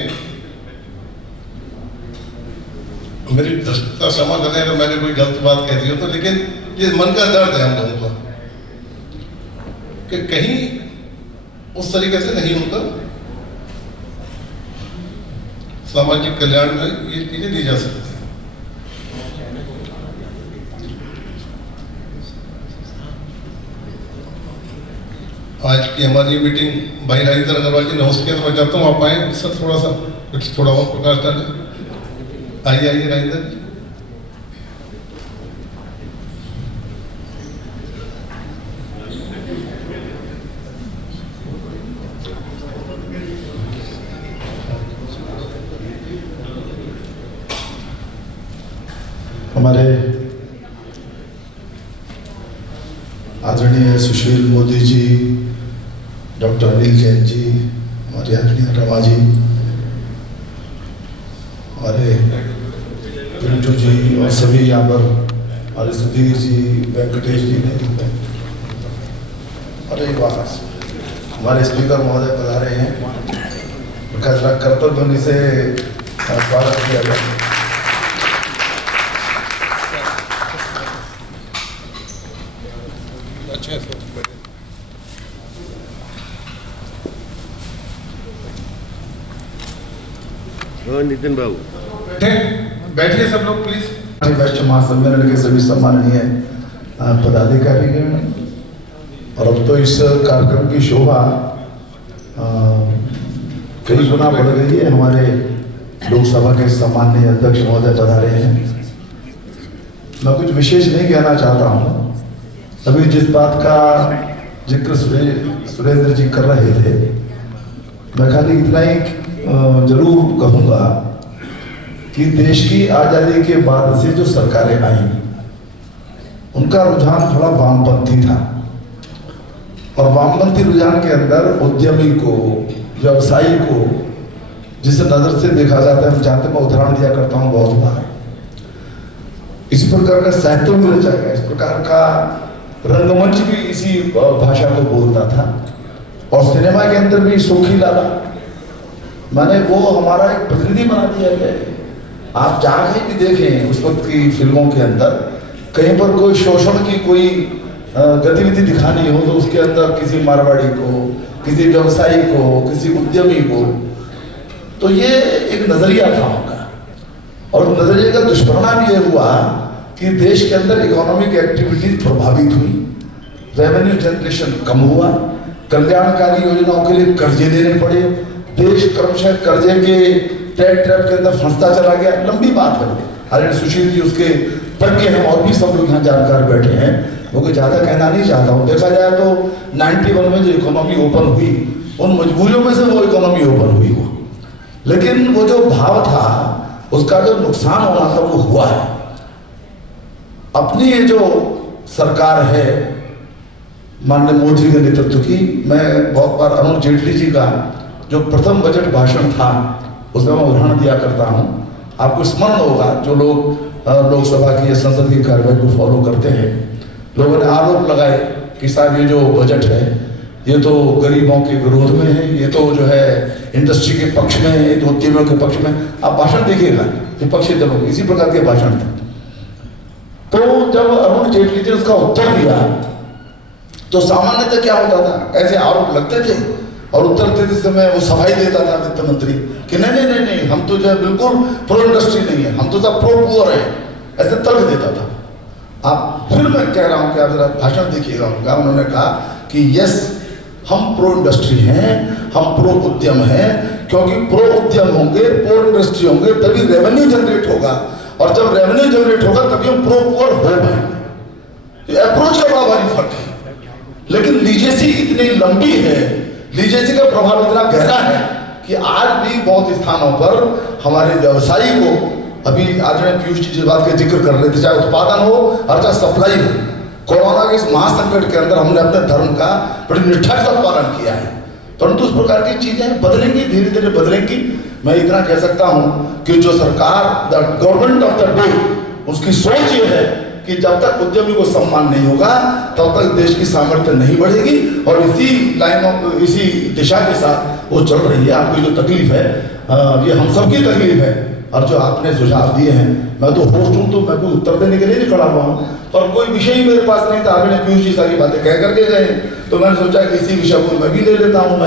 मेरी दृष्टता क्षमा करें अगर मैंने कोई गलत बात कह दी हो तो, लेकिन ये मन का दर्द है हम लोगों का कि कहीं उस तरीके से नहीं होता, सामाजिक कल्याण में ये चीजें दी जा सकती हैं। आज की हमारी मीटिंग भाई राजेंद्र अग्रवाल जी ने होस्ट किया, तो मैं चाहता हूँ आप आए सर, थोड़ा सा कुछ थोड़ा और प्रकाश डालें। आइए आइए राजेंद्र जी। हमारे आदरणीय सुशील मोदी जी, डॉक्टर अनिल जैन जी, हमारे आदरणीय रमा जी, हमारे पिंटू जी और सभी यहाँ पर, हमारे सुधीर जी, वेंकटेश जी ने, और एक बात हमारे स्पीकर महोदय पधारे हैं, उनका जरा कर्तव्य ध्वनि से स्वागत किया जाए। नितिन बाबू बैठिए सब लोग प्लीज। वैश्य महासम्मेलन के सभी सम्माननीय पदाधिकारीगण, और अब तो इस कार्यक्रम की शोभा कई गुना बढ़ गई है। हमारे लोकसभा के सम्माननीय अध्यक्ष महोदय पधारे हैं। मैं कुछ विशेष नहीं कहना चाहता हूँ। अभी जिस बात का जिक्र सुरेंद्र जी कर रहे थे, मैं खाली इतना ही जरूर कहूँगा कि देश की आज़ादी के बाद से जो सरकारें आई, उनका रुझान थोड़ा वामपंथी था, और वामपंथी रुझान के अंदर उद्यमी को, व्यवसायी को जिस नज़र से देखा जाता है, हम जानते हैं, मैं उदाहरण दिया करता हूँ बहुत बार, इस प्रकार का साहित्य में रचा गया, इस प्रकार का रंगमंच भी इसी भाषा को बोलता था, और सिनेमा के अंदर भी सोखी लाला, माने वो हमारा एक प्रतिनिधि बना दिया गया है। आप जहाँ कहीं भी देखें उस वक्त की फिल्मों के अंदर कहीं पर कोई शोषण की कोई गतिविधि दिखानी हो तो उसके अंदर किसी मारवाड़ी को, किसी व्यवसायी को, किसी उद्यमी को, तो ये एक नजरिया था उनका। और नजरिए का दुष्परिणाम ये हुआ कि देश के अंदर इकोनॉमिक एक्टिविटीज प्रभावित हुई, रेवेन्यू जनरेशन कम हुआ, कल्याणकारी योजनाओं के लिए कर्जे देने पड़े, देश क्रमशः कर्जे के टैग ट्रैप के अंदर फंसता चला गया। लंबी बात है, अरे सुशील जी उसके तज्ञ हैं, और भी सब लोग यहाँ जानकार बैठे हैं, क्योंकि ज्यादा कहना नहीं चाहता हूँ। देखा जाए तो 91 में जो इकोनॉमी ओपन हुई, उन मजबूरियों में से वो इकोनॉमी ओपन हुई वो, लेकिन वो जो भाव था उसका जो नुकसान होना था वो हुआ है। अपनी ये जो सरकार है माननीय मोदी के नेतृत्व की, मैं बहुत बार अरुण जेटली जी का जो प्रथम बजट भाषण था उसमें मैं उदाहरण दिया करता हूँ। आपको स्मरण होगा, जो लोग लोकसभा की या संसद की कार्रवाई को फॉलो करते हैं, लोगों ने आरोप लगाए कि साहब ये जो बजट है ये तो गरीबों के विरोध में है, ये तो जो है इंडस्ट्री के पक्ष में है, ये तो उद्यमियों के पक्ष में। आप भाषण देखिएगा, विपक्षी दलों इसी प्रकार के भाषण थे। तो जब अरुण जेटली ने उसका उत्तर दिया तो सामान्यतः क्या होता था, ऐसे आरोप लगते थे और उत्तर देते समय वो सफाई देता था वित्त मंत्री कि नहीं नहीं नहीं नहीं, हम तो जो है बिल्कुल प्रो इंडस्ट्री नहीं है, हम तो सब प्रो पुअर है, ऐसे तर्क देता था। आप फिर मैं कह रहा हूँ कि आप जरा भाषण देखिएगा उनका। उन्होंने कहा कि यस, हम प्रो इंडस्ट्री हैं, हम प्रो उद्यम हैं, क्योंकि प्रो उद्यम होंगे, प्रो इंडस्ट्री होंगे, तभी रेवेन्यू जनरेट होगा, और जब रेवेन्यू जनरेट होगा तभी हम प्रो पुअर हो पाएंगे। अप्रोच का बड़ा भारी फर्क है, लेकिन लीजेसी इतनी लंबी है, लीजेसी का प्रभाव इतना गहरा है कि आज भी बहुत स्थानों पर हमारे व्यवसायी को, अभी आज मैं पीयूष जी जिस बात का जिक्र कर रहे थे, चाहे उत्पादन हो और चाहे सप्लाई हो, कोरोना के इस महासंकट के अंदर हमने अपने धर्म का बड़ी निष्ठा के साथ पालन किया है, परंतु उस प्रकार की चीजें बदलेंगी, धीरे धीरे बदलेंगी। मैं इतना कह सकता हूं कि जो सरकार, the government of the day, उसकी सोच ये है कि जब तक उद्यमी को सम्मान नहीं होगा तब तक देश की सामर्थ्य नहीं बढ़ेगी, और इसी लाइन ऑफ, इसी दिशा के साथ वो चल रही है। आपकी जो तकलीफ है, ये हम सबकी तकलीफ है, और जो आपने सुझाव दिए हैं, मैं तो होस्ट हूँ, तो मैं कोई उत्तर देने के लिए नहीं खड़ा हुआ हूँ, और कोई विषय ही मेरे पास नहीं था। आपने पीयूष जी सारी बातें कह करके गए, तो मैंने सोचा कि इसी विषय को मैं भी ले लेता हूँ।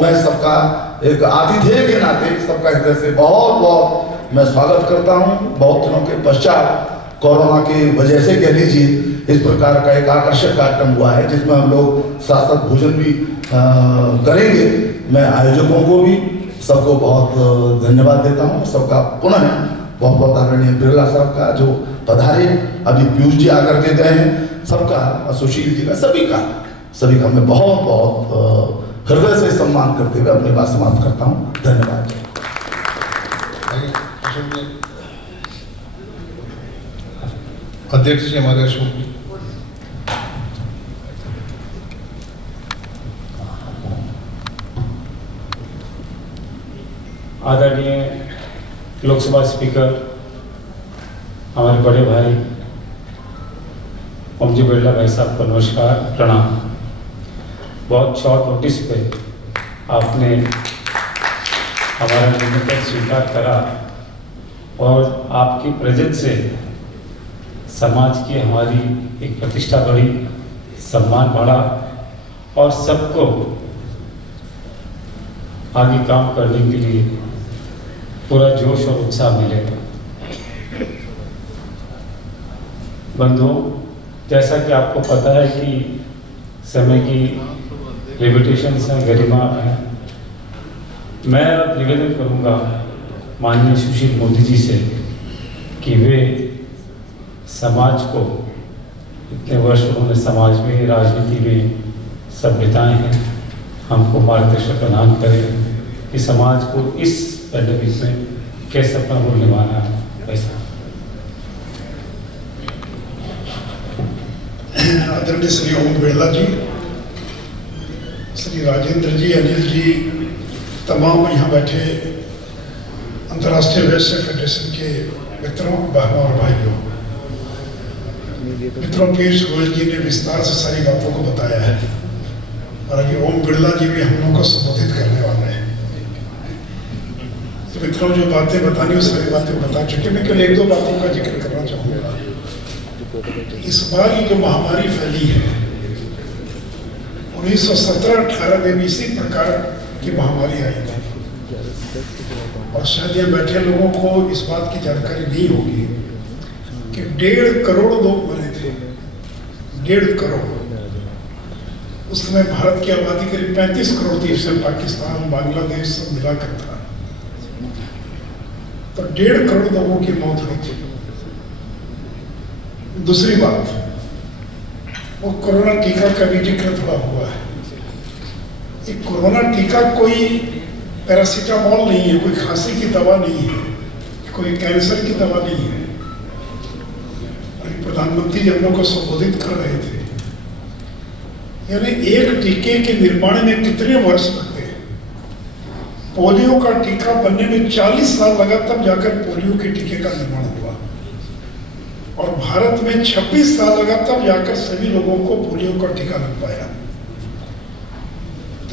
मैं सबका एक आतिथ्य के नाते सबका हृदय से बहुत बहुत मैं स्वागत करता हूँ। बहुत दिनों के पश्चात, कोरोना की वजह से कह लीजिए, इस प्रकार का एक आकर्षक कार्यक्रम हुआ है, जिसमें हम लोग साथ साथ भोजन भी करेंगे। मैं आयोजकों को भी सबको बहुत धन्यवाद देता हूँ। सबका पुनः बहुत बहुत आदरणीय बिरला साहब का जो पधारे, अभी पीयूष जी आकर के गए हैं, सबका, सुशील जी का, सभी का मैं बहुत बहुत हृदय से सम्मान करते हुए अपनी बात समाप्त करता हूँ। धन्यवाद। अध्यक्ष जी हमारे अशोक जी। आदरणीय लोकसभा स्पीकर, हमारे बड़े भाई ओम जी बिरला भाई साहब को नमस्कार, प्रणाम। बहुत शॉर्ट नोटिस पे आपने हमारा निमंत्रण स्वीकार करा, और आपकी प्रेजेंस से समाज की हमारी एक प्रतिष्ठा बढ़ी, सम्मान बढ़ा, और सबको आगे काम करने के लिए पूरा जोश और उत्साह मिलेगा। बंधुओं, जैसा कि आपको पता है कि समय की लिमिटेशंस हैं, गरिमा है, मैं अब निवेदन करूंगा माननीय सुशील मोदी जी से कि वे समाज को, इतने वर्ष उन्होंने समाज में, राजनीति में सब बिताए हैं, हमको मार्गदर्शन प्रदान करें कि समाज को इस पैंडेमिक में कैसे अपना रोल निभाना है। वैसा आदरणीय श्री ओम बिरला जी, श्री राजेंद्र जी, अनिल जी, तमाम यहाँ बैठे अंतर्राष्ट्रीय वैश्य फेडरेशन के मित्रों, बहनों और भाइयों, मित्रों, पीयूष गोयल जी ने विस्तार से सारी बातों को बताया है, और अभी ओम बिरला जी भी हम लोगों को संबोधित करने वाले हैं। तो मित्रों, जो बातें बतानी वो सारी बातें बता चुके, मैं केवल एक दो बातों का जिक्र करना चाहूँगा। इस बार ये जो महामारी फैली है, 1917-18 में भी इसी प्रकार की महामारी आई थी, और शायद यहाँ बैठे लोगों को इस बात की जानकारी नहीं होगी कि 1.5 करोड़ लोग मरे थे। 1.5 करोड़। उस समय भारत की आबादी करीब 35 करोड़ थी, इसमें पाकिस्तान, बांग्लादेश सब मिलाकर था, तो 1.5 करोड़ लोगों की मौत हुई थी। दूसरी बात, वो कोरोना टीका का भी जिक्र थोड़ा हुआ है। ये कोरोना टीका कोई पैरासीटामोल नहीं है, कोई खांसी की दवा नहीं है, कोई कैंसर की दवा नहीं है। प्रधानमंत्री जी हम लोग को संबोधित कर रहे थे, यानी एक टीके के निर्माण में कितने वर्ष लगते हैं। पोलियो का टीका बनने में 40 साल लगा, तब जाकर पोलियो के टीके का निर्माण हुआ, और भारत में 26 साल लगा, तब जाकर सभी लोगों को पोलियो का टीका लग पाया।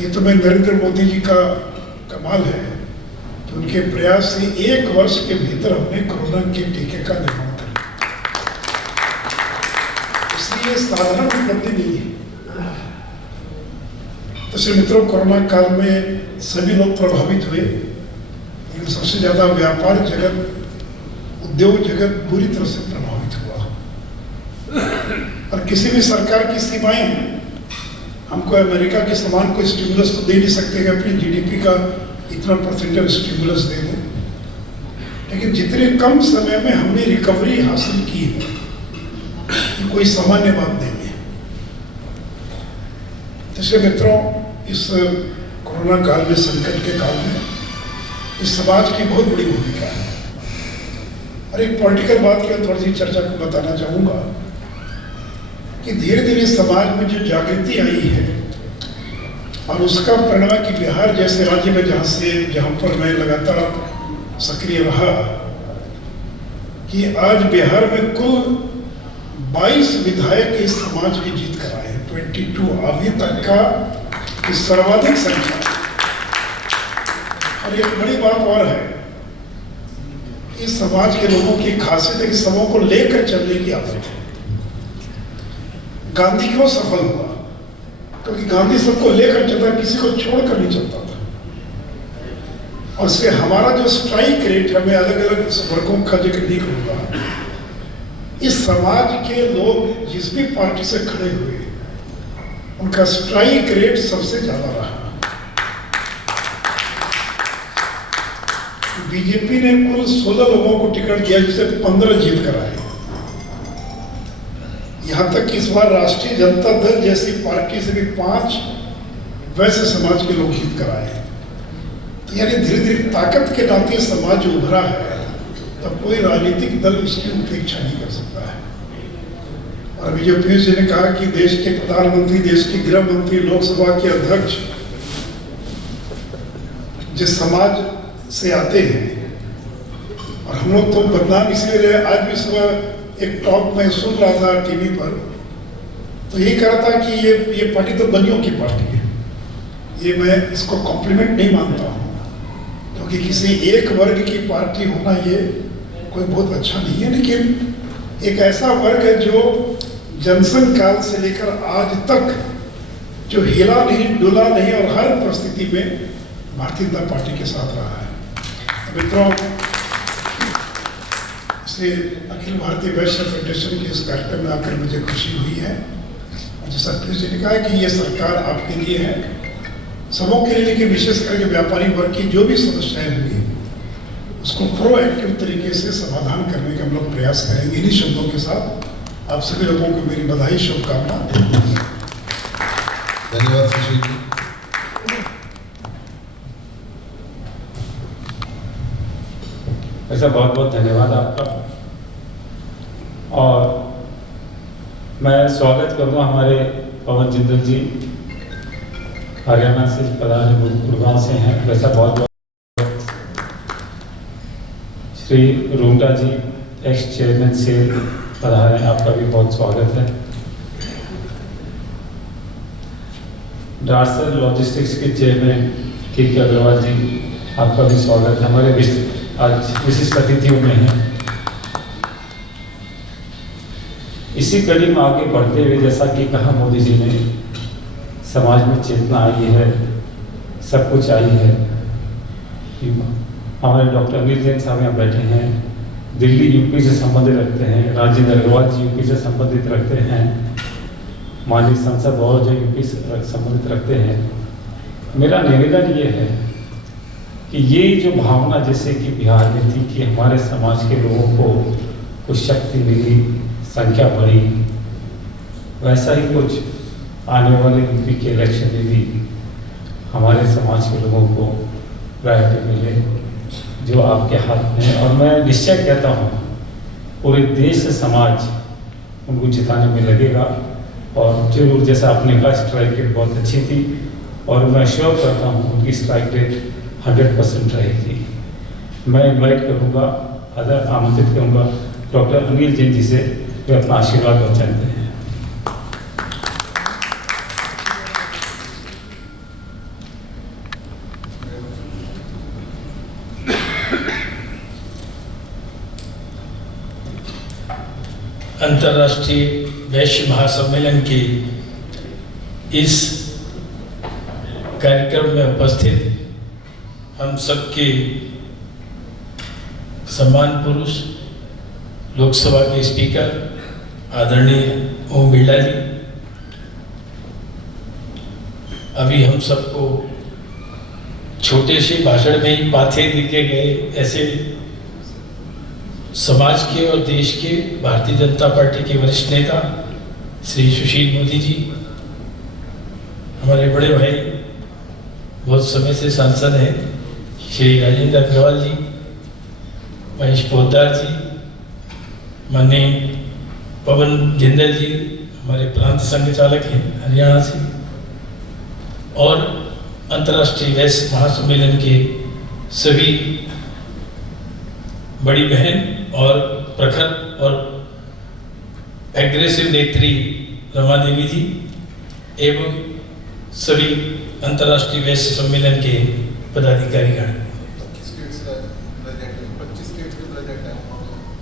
ये तो मैं नरेंद्र मोदी जी का कमाल है कि उनके प्रयास से 1 वर्ष के भीतर हमने कोरोना के टीके का निर्माण कर लिया। इसलिए साधारण उपलब्धि नहीं है। तो श्री मित्रों, कोरोना काल में सभी लोग प्रभावित हुए, लेकिन सबसे ज्यादा व्यापार जगत, उद्योग जगत बुरी तरह से प्रभावित हुआ, और किसी भी सरकार की सीमाएं हमको अमेरिका के समान कोई स्टिमुलस तो दे नहीं सकते कि अपनी जीडीपी का इतना परसेंटेज स्टिमुलस दे दें, लेकिन जितने कम समय में हमने रिकवरी हासिल की है ये कोई सामान्य बात नहीं है। इसलिए मित्रों, इस कोरोना काल में, संकट के काल में इस समाज की बहुत बड़ी भूमिका है। और एक पॉलिटिकल बात की थोड़ी सी चर्चा को बताना चाहूँगा कि धीरे धीरे समाज में जो जागृति आई है और उसका परिणाम कि बिहार जैसे राज्य में जहाँ पर मैं लगातार सक्रिय रहा, कि आज बिहार में कुल 22 विधायक इस समाज की जीत कराए हैं। 22 अभी तक का सर्वाधिक संख्या। और एक बड़ी बात और है, इस समाज के लोगों की खासियत है कि सबों को लेकर चलने की आदत है। गांधी क्यों सफल हुआ? क्योंकि गांधी सबको लेकर चलता, किसी को छोड़कर नहीं चलता था। और इसलिए हमारा जो स्ट्राइक रेट है, मैं अलग अलग वर्गों का जिक्र नहीं करूंगा, इस समाज के लोग जिस भी पार्टी से खड़े हुए उनका स्ट्राइक रेट सबसे ज्यादा रहा। बीजेपी ने कुल 16 लोगों को टिकट दिया, जिसे 15 जीत कर आए। यहां तक कि इस बार राष्ट्रीय जनता दल जैसी पार्टी से भी 5 वैसे समाज के लोग जीत कर आए। तो यानी धीरे धीरे ताकत के नाते समाज उभरा है, तब कोई राजनीतिक दल उसकी उपेक्षा नहीं कर सकता है। और अभी जो पीयूष जी ने कहा कि देश के प्रधानमंत्री, देश के गृह मंत्री, लोकसभा के अध्यक्ष जिस समाज से आते हैं, और हम लोग तो बदनाम इसलिए रहे। आज भी सुबह एक टॉक में सुन रहा था टीवी पर, तो यही कह रहा था कि ये पार्टी तो बनियों की पार्टी है। ये मैं इसको कॉम्प्लीमेंट नहीं मानता हूँ, क्योंकि किसी एक वर्ग की पार्टी होना ये कोई बहुत अच्छा नहीं है, लेकिन एक ऐसा वर्ग है जो जनसंघ काल से लेकर आज तक जो हिला नहीं, डुला नहीं और हर परिस्थिति में भारतीय जनता पार्टी के साथ रहा है। मित्रों, इसलिए अखिल भारतीय वैश्य फेडरेशन के इस कार्यक्रम में आकर मुझे खुशी हुई है। और जैसा पीयूष जी ने कहा कि ये सरकार आपके लिए है, सबों के लिए, लेकिन विशेष करके व्यापारी वर्ग की जो भी समस्याएं होंगी उसको प्रोएक्टिव तरीके से समाधान करने का हम लोग प्रयास करेंगे। इन्हीं शब्दों के साथ आप सभी लोगों को मेरी बधाई, शुभकामना। धन्यवाद सुशील जी। ऐसा बहुत बहुत धन्यवाद आपका। और मैं स्वागत करूँगा हमारे पवन जिंदल जी, हरियाणा से पधारे, गुड़गांव से हैं। वैसा बहुत बहुत श्री रूंगटा जी, एक्स चेयरमैन सेल पधारे, आपका भी बहुत स्वागत है। डार्सल लॉजिस्टिक्स के चेयरमैन के अग्रवाल जी, आपका भी स्वागत है। हमारे आज विशिष्ट अतिथियों में हैं। इसी कड़ी में आगे बढ़ते हुए, जैसा कि कहा मोदी जी ने, समाज में चेतना आई है, सब कुछ आई है। हमारे डॉक्टर अनिल जैन साहब यहाँ बैठे हैं, दिल्ली यूपी से संबंधित रखते हैं। राजेंद्र अग्रवाल जी यूपी से संबंधित रखते हैं। माननीय सांसद और जो यूपी से संबंधित रखते हैं। मेरा निवेदन ये है कि ये जो भावना जैसे कि बिहार में थी कि हमारे समाज के लोगों को कुछ शक्ति मिली, संख्या बढ़ी, वैसा ही कुछ आने वाले यूपी के इलेक्शन में भी हमारे समाज के लोगों को प्रायोरिटी मिले, जो आपके हाथ में है। और मैं निश्चय कहता हूँ पूरे देश से समाज उनको जिताने में लगेगा। और जरूर, जैसा आपने कहा, स्ट्राइक रेट बहुत अच्छी थी और मैं श्योर करता हूँ उनकी स्ट्राइक रेट 100% रहेगी। मैं इन्वाइट करूँगा, आमंत्रित करूँगा डॉक्टर अनिल जैन जी से, वे अपना आशीर्वाद वचन दें। अंतर्राष्ट्रीय वैश्य महासम्मेलन के इस कार्यक्रम में उपस्थित हम सबके सम्मान पुरुष, लोकसभा के स्पीकर आदरणीय ओम बिरला जी, अभी हम सबको छोटे से भाषण में ही बातें दिखे गए, ऐसे समाज के और देश के भारतीय जनता पार्टी के वरिष्ठ नेता श्री सुशील मोदी जी, हमारे बड़े भाई बहुत समय से सांसद हैं श्री राजेंद्र अग्रवाल जी, महेश पोद्दार जी, माननीय पवन जिंदल जी हमारे प्रांत संघ चालक हैं हरियाणा से, और अंतर्राष्ट्रीय वैश्य महासम्मेलन के सभी बड़ी बहन और प्रखर और एग्रेसिव नेत्री रमा देवी जी एवं सभी अंतर्राष्ट्रीय वैश्य सम्मेलन के पदाधिकारीगण।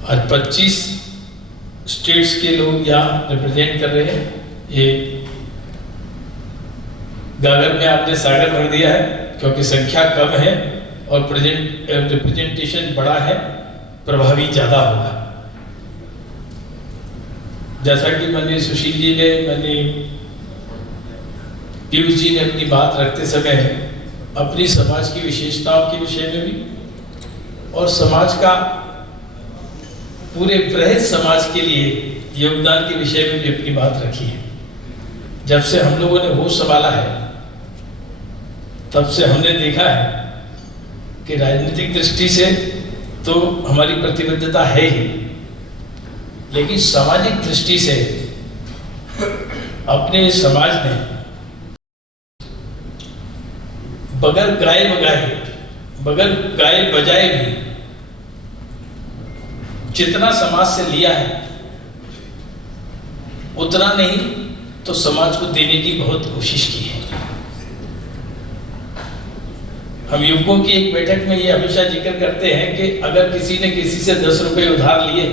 आज 25 स्टेट्स के लोग यहाँ रिप्रेजेंट कर रहे हैं। ये गागर में आपने सागर भर दिया है क्योंकि संख्या कम है और रिप्रेजेंटेशन बड़ा है, प्रभावी ज्यादा होगा। जैसा कि मैंने सुशील जी ने, मैंने पीयूष जी ने अपनी बात रखते समय अपनी समाज की विशेषताओं के विषय में भी और समाज का पूरे बृहद समाज के लिए योगदान के विषय में भी अपनी बात रखी है। जब से हम लोगों ने होश संभाला है तब से हमने देखा है कि राजनीतिक दृष्टि से तो हमारी प्रतिबद्धता है ही, लेकिन सामाजिक दृष्टि से अपने समाज ने बगैर गाए बजाए भी जितना समाज से लिया है उतना नहीं तो समाज को देने की बहुत कोशिश की है। हम युवकों की एक बैठक में ये हमेशा जिक्र करते हैं कि अगर किसी ने किसी से 10 रुपए उधार लिए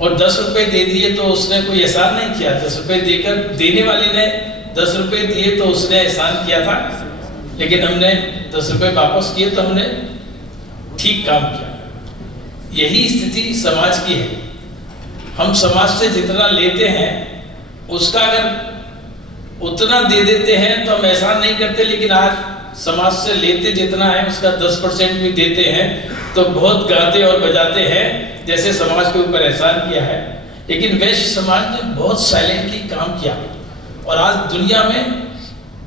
और 10 रुपए दे दिए तो उसने कोई एहसान नहीं किया। 10 रुपए देकर देने वाले ने 10 रुपए दिए तो उसने एहसान किया था, लेकिन हमने 10 रुपए वापस किए तो हमने ठीक काम किया। यही स्थिति समाज की है। हम समाज से जितना लेते हैं उसका अगर उतना दे देते हैं तो हम एहसान नहीं करते, लेकिन आज समाज से लेते जितना है उसका 10% भी देते हैं तो बहुत गाते और बजाते हैं जैसे समाज के ऊपर एहसान किया है। लेकिन वैश्य समाज ने बहुत साइलेंटली काम किया और आज दुनिया में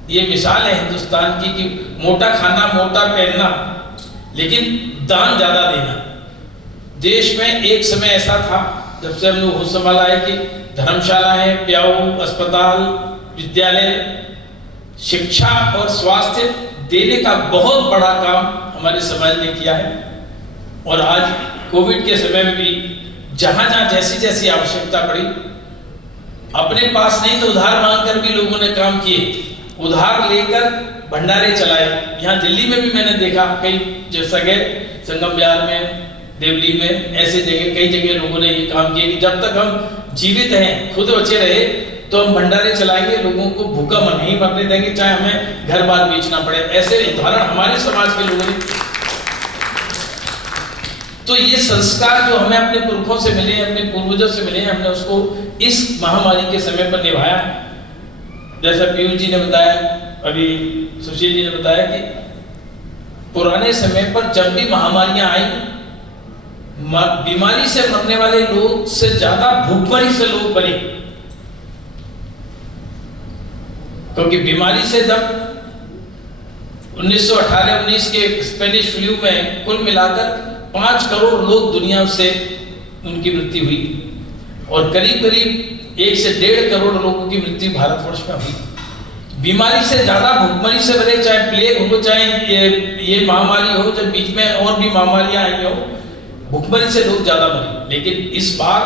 ये मिसाल है हिंदुस्तान की कि मोटा खाना मोटा पहनना लेकिन दान ज्यादा देना। देश में एक समय ऐसा था जब से हम लोग होश संभाला है कि धर्मशालाएं, प्याऊ, अस्पताल, विद्यालय, शिक्षा और स्वास्थ्य देने का बहुत बड़ा काम हमारे समाज ने किया है। और आज कोविड के समय में भी जहां जहां जैसी जैसी आवश्यकता पड़ी, अपने पास नहीं तो उधार मांगकर भी लोगों ने काम किए। उधार लेकर भंडारे चलाए। यहाँ दिल्ली में भी मैंने देखा कई जगह, संगम विहार में, देवली में, ऐसे जगह कई जगह लोगों ने ये काम किया कि जब तक हम जीवित हैं, खुद बचे रहे तो हम भंडारे चलाएंगे, लोगों को भूखा नहीं मरने देंगे, चाहे हमें घर बार बेचना पड़े। ऐसे उदाहरण हमारे समाज के लोगों ने। तो ये संस्कार जो हमें अपने पुरखों से मिले, अपने पूर्वजों से मिले, हमने उसको इस महामारी के समय पर निभाया। जैसा पीयूष जी ने बताया, अभी सुशील जी ने बताया कि पुराने समय पर जब भी महामारियां आई, बीमारी से मरने वाले लोग से ज्यादा भूखमरी से लोग बने, क्योंकि बीमारी से जब 1918-19 के स्पेनिश फ्लू में कुल मिलाकर 5 करोड़ लोग दुनिया से उनकी मृत्यु हुई और करीब करीब 1 से 1.5 करोड़ लोगों की मृत्यु भारतवर्ष में हुई। बीमारी से ज्यादा भूखमरी से बने, चाहे प्लेग हो, चाहे ये महामारी हो, जब बीच में और भी महामारियां आई हो, भूखमरी से लोग ज्यादा मरे। लेकिन इस बार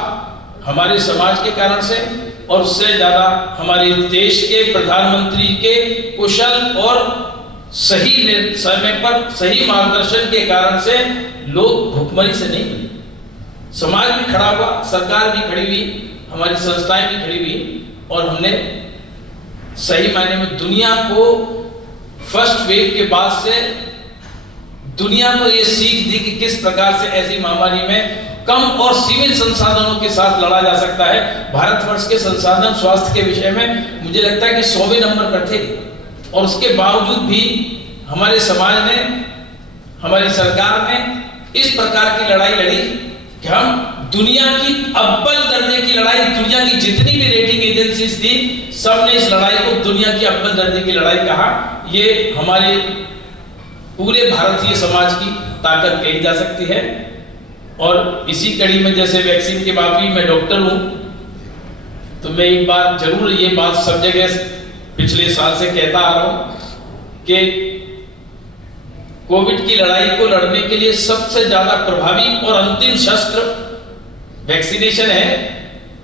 हमारे समाज के कारण से और उससे ज्यादा हमारे देश के प्रधानमंत्री के कुशल और सही समय पर सही मार्गदर्शन के कारण से लोग भूखमरी से नहीं मरे। समाज भी खड़ा हुआ, सरकार भी खड़ी हुई, हमारी संस्थाएं भी खड़ी हुई और हमने सही मायने में दुनिया को फर्स्ट वेव के बाद से दुनिया को ये सीख दी कि किस प्रकार से ऐसी महामारी में कम और सीमित संसाधनों के साथ लड़ा जा सकता है। भारतवर्ष के संसाधन स्वास्थ्य के विषय में मुझे लगता है कि 100वें नंबर पर थे। और उसके बावजूद भी हमारे समाज ने, हमारी सरकार ने इस प्रकार की लड़ाई लड़ी कि हम दुनिया की अव्वल दर्जे की लड़ाई, दुनिया की जितनी भी रेटिंग एजेंसीज थी सब ने इस लड़ाई को दुनिया की अव्वल दर्जे की लड़ाई कहा। ये हमारे पूरे भारतीय समाज की ताकत कही जा सकती है। और इसी कड़ी में जैसे वैक्सीन के बाद भी मैं डॉक्टर हूं, तो मैं एक बात जरूर, ये बात सब जगह पिछले साल से कहता आ रहा हूं कि कोविड की लड़ाई को लड़ने के लिए सबसे ज्यादा प्रभावी और अंतिम शस्त्र वैक्सीनेशन है।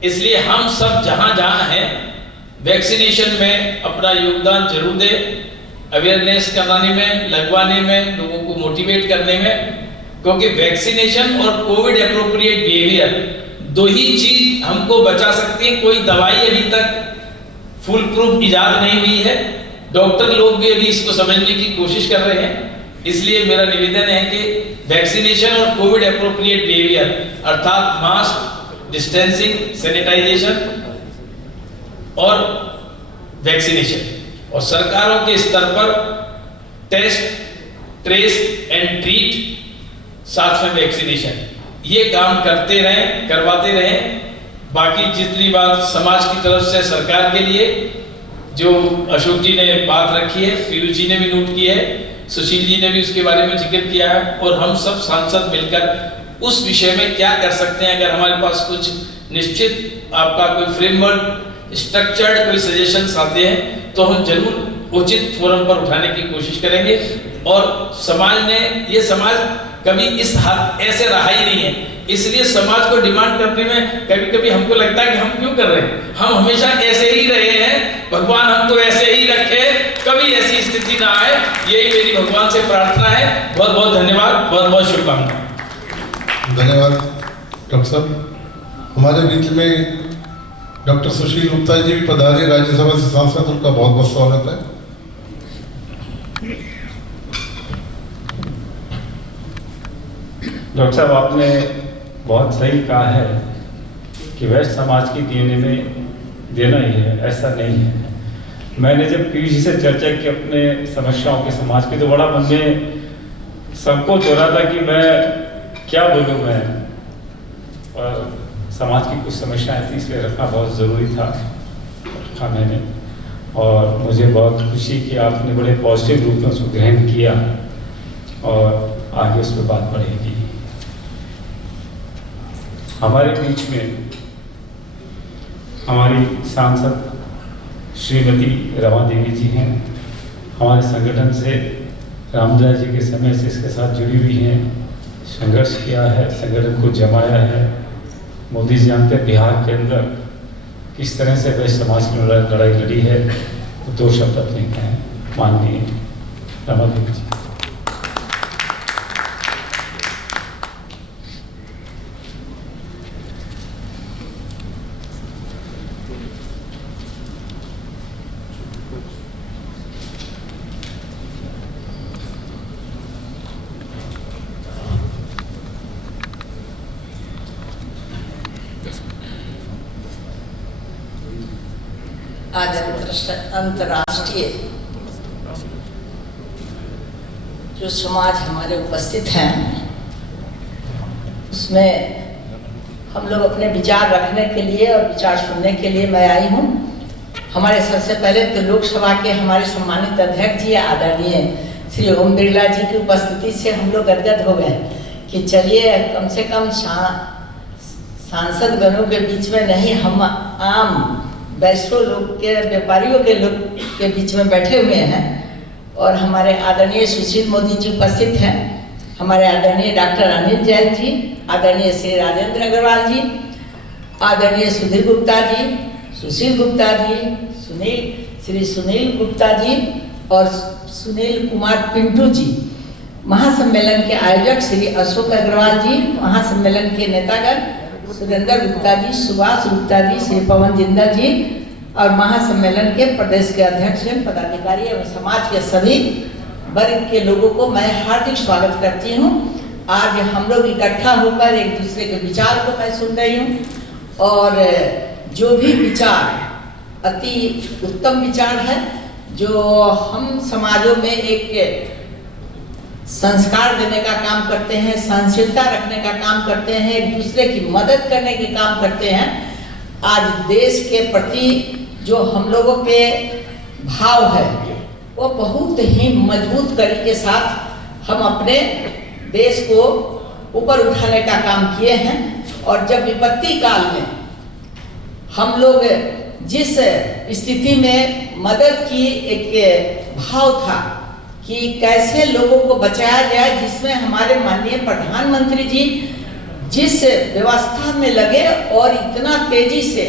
इसलिए हम सब जहां जहां हैं वैक्सीनेशन में अपना योगदान जरूर दें, अवेयरनेस कराने में, लगवाने में, लोगों को मोटिवेट करने में, क्योंकि वैक्सीनेशन और कोविड एप्रोप्रिएट बिहेवियर दो ही चीज हमको बचा सकती है। कोई दवाई अभी तक फुल प्रूफ इजाद नहीं हुई है, डॉक्टर लोग भी अभी इसको समझने की कोशिश कर रहे हैं। इसलिए मेरा निवेदन है कि वैक्सीनेशन और कोविड एप्रोप्रिएट बिहेवियर अर्थात मास्क, डिस्टेंसिंग, सैनिटाइजेशन और वैक्सीनेशन, और सरकारों के स्तर पर टेस्ट, ट्रेस एंड ट्रीट, साथ में वैक्सीनेशन, ये काम करते रहें, करवाते रहें। बाकी जितनी बात समाज की तरफ से सरकार के लिए जो अशोक जी ने बात रखी है, पीयूष जी ने भी नोट की है, सुशील जी ने भी उसके बारे में जिक्र किया है, और हम सब सांसद मिलकर उस विषय में क्या कर सकते हैं। अगर हमारे पास कुछ निश्चित आपका कोई फ्रेमवर्क, स्ट्रक्चर्ड कोई सजेशंस आते हैं तो हम जरूर उचित फोरम पर उठाने की कोशिश करेंगे। और समाज ने, ये समाज कभी इस हाथ ऐसे रहा ही नहीं है, इसलिए समाज को डिमांड करने में कभी कभी हमको लगता है कि हम क्यों कर रहे हैं। हम हमेशा ऐसे ही रहे हैं, भगवान हमको ऐसे ही रखे, कभी ऐसी स्थिति ना आए, यही मेरी भगवान से प्रार्थना है। बहुत बहुत धन्यवाद, बहुत बहुत शुभकामनाएं। धन्यवाद डॉक्टर साहब। हमारे बीच में डॉक्टर सुशील गुप्ता जी भी पधारे, राज्यसभा से सांसद, उनका बहुत बहुत स्वागत है। डॉक्टर साहब, आपने बहुत सही कहा है कि वैश्य समाज की डीएनए में देना ही है, ऐसा नहीं है। मैंने जब पीयूष जी से चर्चा की अपने समस्याओं के समाज की, तो बड़ा मन में संकोच हो रहा था कि मैं क्या बोलूँ मैं, और समाज की कुछ समस्याएं थी, इसलिए रखना बहुत ज़रूरी था, रखा मैंने। और मुझे बहुत खुशी कि आपने बड़े पॉजिटिव रूप में उसको ग्रहण किया और आगे उस पर बात बढ़ेगी। हमारे बीच में हमारी सांसद श्रीमती रमा देवी जी हैं, हमारे संगठन से रामदास जी के समय से इसके साथ जुड़ी हुई हैं, संघर्ष किया है, संगठन को जमाया है। मोदी जी जानते हैं बिहार के अंदर किस तरह से वैश्य समाज की लड़ाई लड़ी है, तो दो शब्द अपने कहें। माननीय रमा देवी जी। आज अंतर्राष्ट्रीय जो समाज हमारे उपस्थित हैं, उसमें हम लोग अपने विचार रखने के लिए और विचार सुनने के लिए मैं आई हूँ। हमारे सबसे पहले तो लोकसभा के हमारे सम्मानित अध्यक्ष जी आदरणीय श्री ओम बिरला जी की उपस्थिति से हम लोग गदगद हो गए कि चलिए कम से कम सांसद गणों के बीच में नहीं, हम आम वैश्यों लोग के, व्यापारियों के लोग के बीच में बैठे हुए हैं। और हमारे आदरणीय सुशील मोदी जी उपस्थित हैं, हमारे आदरणीय डॉक्टर अनिल जैन जी, आदरणीय श्री राजेंद्र अग्रवाल जी, आदरणीय सुधीर गुप्ता जी, सुशील गुप्ता जी, श्री सुनील गुप्ता जी और सुनील कुमार पिंटू जी, महासम्मेलन के आयोजक श्री अशोक अग्रवाल जी, महासम्मेलन के नेतागण सुरेंद्र गुप्ता जी, सुभाष गुप्ता जी, श्री पवन जिंदल जी और महासम्मेलन के प्रदेश के अध्यक्ष पदाधिकारी एवं समाज के सभी वर्ग के लोगों को मैं हार्दिक स्वागत करती हूँ। आज हम लोग इकट्ठा होकर एक दूसरे के विचार को मैं सुन रही हूँ, और जो भी विचार अति उत्तम विचार है, जो हम समाजों में एक संस्कार देने का काम करते हैं, सहनशीलता रखने का काम करते हैं, एक दूसरे की मदद करने के काम करते हैं। आज देश के प्रति जो हम लोगों के भाव है वो बहुत ही मजबूत कड़ी के साथ हम अपने देश को ऊपर उठाने का काम किए हैं। और जब विपत्ति काल में हम लोग जिस स्थिति में मदद की एक भाव था कि कैसे लोगों को बचाया जाए, जिसमें हमारे माननीय प्रधानमंत्री जी जिस व्यवस्था में लगे और इतना तेजी से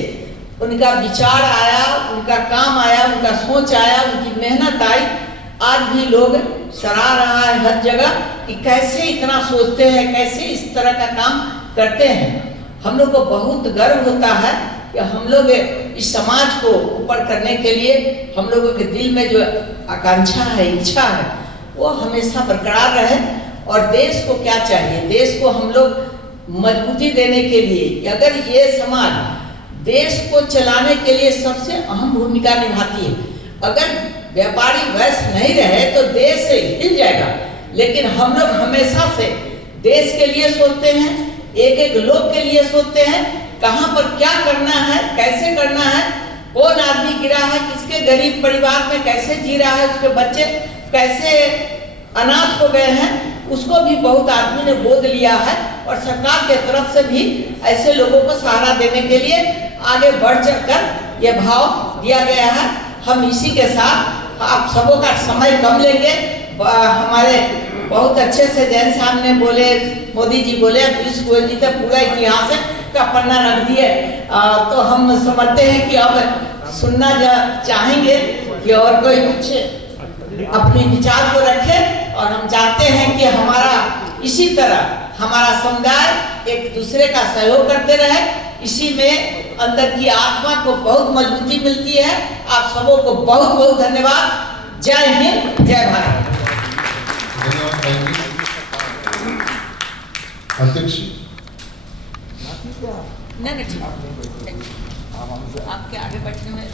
उनका विचार आया, उनका काम आया, उनका सोच आया, उनकी मेहनत आई। आज भी लोग सराह रहा है हर जगह कि कैसे इतना सोचते हैं, कैसे इस तरह का काम करते हैं। हम लोग को बहुत गर्व होता है कि हम लोग इस समाज को ऊपर करने के लिए हम लोगों के दिल में जो आकांक्षा है, इच्छा है, वो हमेशा बरकरार रहे। और देश को क्या चाहिए, देश को हम लोग मजबूती देने के लिए, अगर ये समाज देश को चलाने के लिए सबसे अहम भूमिका निभाती है। अगर व्यापारी वैश्य नहीं रहे तो देश से हिल जाएगा। लेकिन हम लोग हमेशा से देश के लिए सोचते हैं, एक एक लोग के लिए सोचते हैं, कहाँ पर क्या करना है, कैसे करना है, कौन आदमी गिरा है, किसके गरीब परिवार में कैसे जी रहा है, उसके बच्चे कैसे अनाथ हो गए हैं, उसको भी बहुत आदमी ने गोद लिया है। और सरकार के तरफ से भी ऐसे लोगों को सहारा देने के लिए आगे बढ़ चढ़कर ये भाव दिया गया है। हम इसी के साथ आप सबों का समय कम लेंगे। हमारे बहुत अच्छे से जैन साहब ने बोले, मोदी जी बोले, पीयूष गोयल जी तो पूरा इतिहास का पन्ना रख दिए। तो हम समझते हैं कि अब सुनना चाहेंगे कि और कोई कुछ अपने विचार को रखे। और हम चाहते हैं कि हमारा इसी तरह हमारा समुदाय एक दूसरे का सहयोग करते रहे। इसी में अंदर की आत्मा को बहुत मजबूती मिलती है। आप सबों को बहुत बहुत धन्यवाद। जय हिंद, जय भारत। अध्यक्ष नहीं ठीक, आपके आगे बैठने में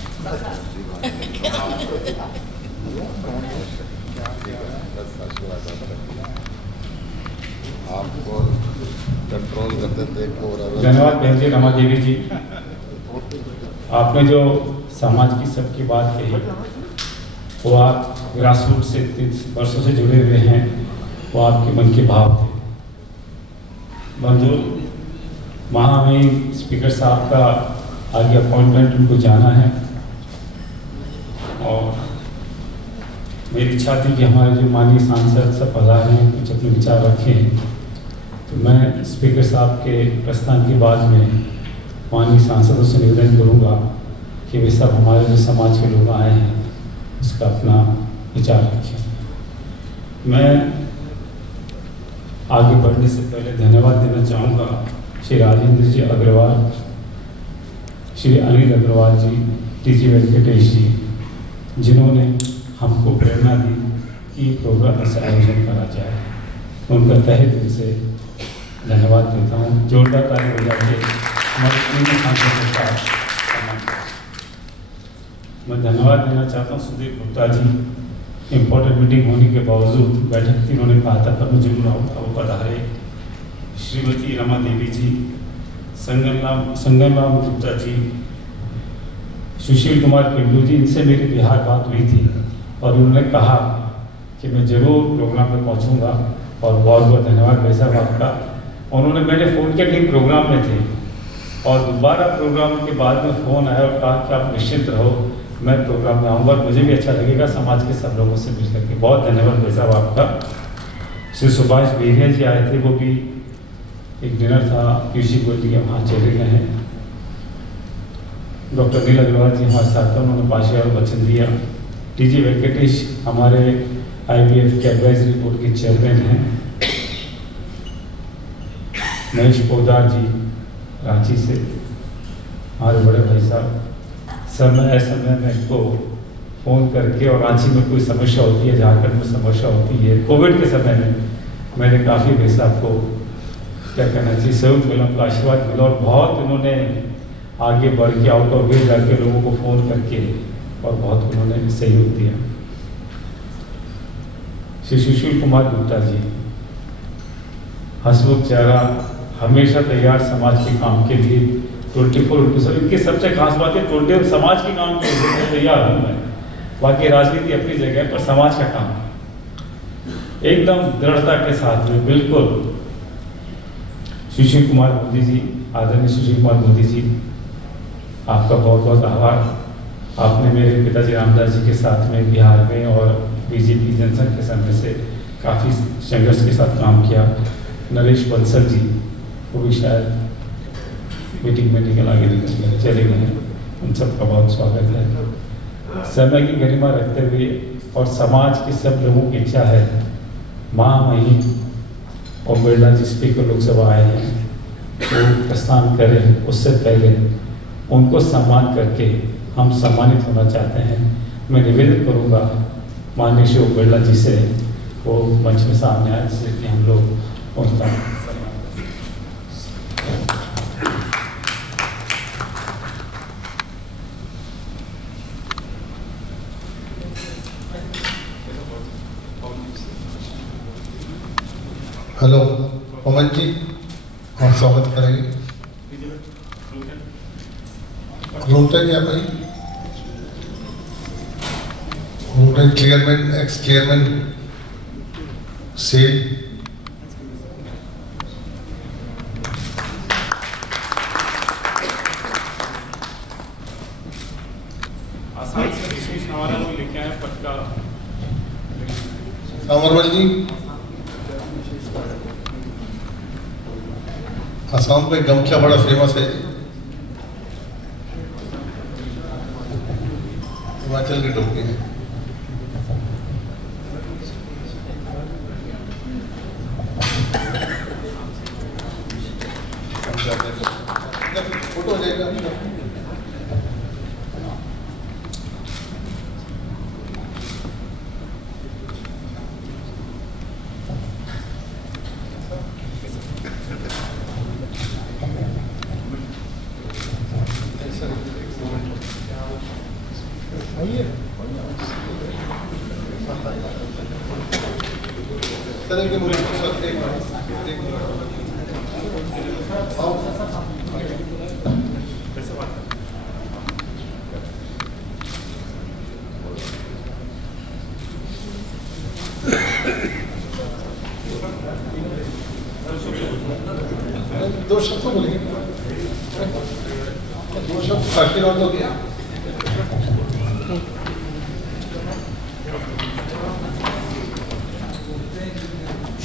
आपको कंट्रोल करते देखो। धन्यवाद बहन जी, रमा देवी जी। आपने जो समाज की सबकी बात कही, वो आप ग्रासरूट से 30 वर्षों से जुड़े हुए हैं, वो आपके मन के भाव थे। बंधु, वहाँ में स्पीकर साहब का आगे अपॉइंटमेंट उनको जाना है और मेरी इच्छा थी कि हमारे जो माननीय सांसद सब पधारे हैं, कुछ अपने विचार रखें। तो मैं स्पीकर साहब के प्रस्थान के बाद में माननीय सांसदों से निवेदन करूँगा कि वे सब हमारे जो समाज के लोग आए हैं उसका अपना विचार रखें। मैं आगे बढ़ने से पहले धन्यवाद देना चाहूँगा श्री राजेंद्र जी अग्रवाल, श्री अनिल अग्रवाल जी, टीजी वेंकटेश जी, जिन्होंने हमको प्रेरणा दी कि प्रोग्राम से आयोजन करा जाए। उनका तहे दिल से धन्यवाद देता हूँ। जोरदार ताली बजा के हमारे तीनों सांसदों का सम्मान करें। मैं धन्यवाद देना चाहता हूँ सुदीप गुप्ता जी। इम्पोर्टेंट मीटिंग होने के बावजूद बैठक थी, उन्होंने कहा था पर मुझे वो पधारे। श्रीमती रमा देवी जी, संगम राम गुप्ता जी, सुशील कुमार पिंटू जी, इनसे मेरी बिहार बात हुई थी और उन्होंने कहा कि मैं जरूर प्रोग्राम में पहुंचूंगा। और बहुत बहुत धन्यवाद भाई साहब आपका। उन्होंने मैंने फ़ोन किया कि प्रोग्राम में थे और दोबारा प्रोग्राम के बाद में फ़ोन आया और कहा कि आप निश्चिंत रहो, मैं प्रोग्राम में आऊँगा, मुझे भी अच्छा लगेगा समाज के सब लोगों से मिल करके। बहुत धन्यवाद भाई साहब आपका। श्री सुभाष बेरिया जी आए थे, वो भी एक डिनर था पीयूष गोयल जी के वहाँ चले गए हैं। डॉक्टर नील अग्रवाल जी हमारे साथ थे, उन्होंने 5000 वचन दिया। टीजी वेंकटेश हमारे IPF के एडवाइजरी बोर्ड के चेयरमैन हैं। महेश पोदार जी रांची से, हमारे बड़े भाई साहब, समय समय में इनको फ़ोन करके, और रांची में कोई समस्या होती है, झारखंड में समस्या होती है, कोविड के समय में मैंने काफ़ी भाई साहब को क्या कहना चाहिए सहयोग मिला, उनका आशीर्वाद मिला। और बहुत उन्होंने आगे बढ़ के आउट ऑफ वे जाके लोगों को फ़ोन करके और बहुत उन्होंने सहयोग दिया। श्री सुशील कुमार गुप्ता जी, हंसमुख चेहरा, हमेशा तैयार समाज के काम के लिए 24/7। इनकी सबसे खास बात है 24 समाज के काम के लिए तैयार हूँ मैं। बाकी राजनीति अपनी जगह है, पर समाज का काम एकदम दृढ़ता के साथ में बिल्कुल। सुशील कुमार मोदी जी, आदरणीय सुशील कुमार मोदी जी, आपका बहुत बहुत आभार। आपने मेरे पिताजी रामदास जी के साथ में बिहार में और बीजेपी जनसंघ के समय से काफ़ी संघर्ष के साथ काम किया। नरेश बंसल जी, वो भी शायद मीटिंग में चले गए हैं, उन सबका बहुत स्वागत है। समय की गरिमा रखते हुए और समाज के सब लोगों की इच्छा है, माँ मही और बिरला जी स्पीकर लोकसभा आए हैं, वो प्रस्थान करें उससे पहले उनको सम्मान करके हम सम्मानित होना चाहते हैं। मैं निवेदन करूंगा माननीय श्री ओम बिरला जी से वो मंच में सामने आए, जिससे कि हम लोग उनका हेलो पवन जी, आप स्वागत करेंगे। रूमटा क्या भाई, रूमटा चेयरमैन, एक्स चेयरमैन सेल। आसान से विशेष हमारा लोग लिखे हैं पटका। सामरवल जी, असम पे गमछा बड़ा फेमस है। हिमाचल की टोपी है। फोटो लेगा करेंगे मुझे दो शब्द तो बोलेंगे, दो शब्द आशीर्वाद हो गया।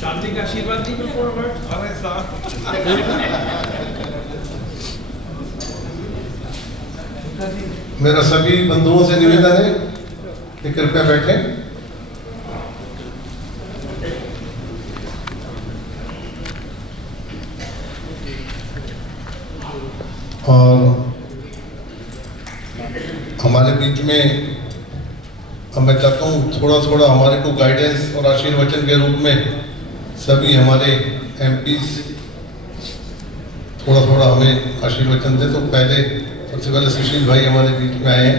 शांति का आशीर्वाद नहीं बिल्कुल। अरे साहब, मेरा सभी बंधुओं से निवेदन है कि कृपया बैठें। और हमारे बीच में अब मैं चाहता हूँ थोड़ा थोड़ा हमारे को गाइडेंस और आशीर्वचन के रूप में सभी हमारे एमपीज थोड़ा थोड़ा हमें आशीर्वचन दे। तो पहले सबसे पहले सुशील भाई हमारे बीच में आए हैं।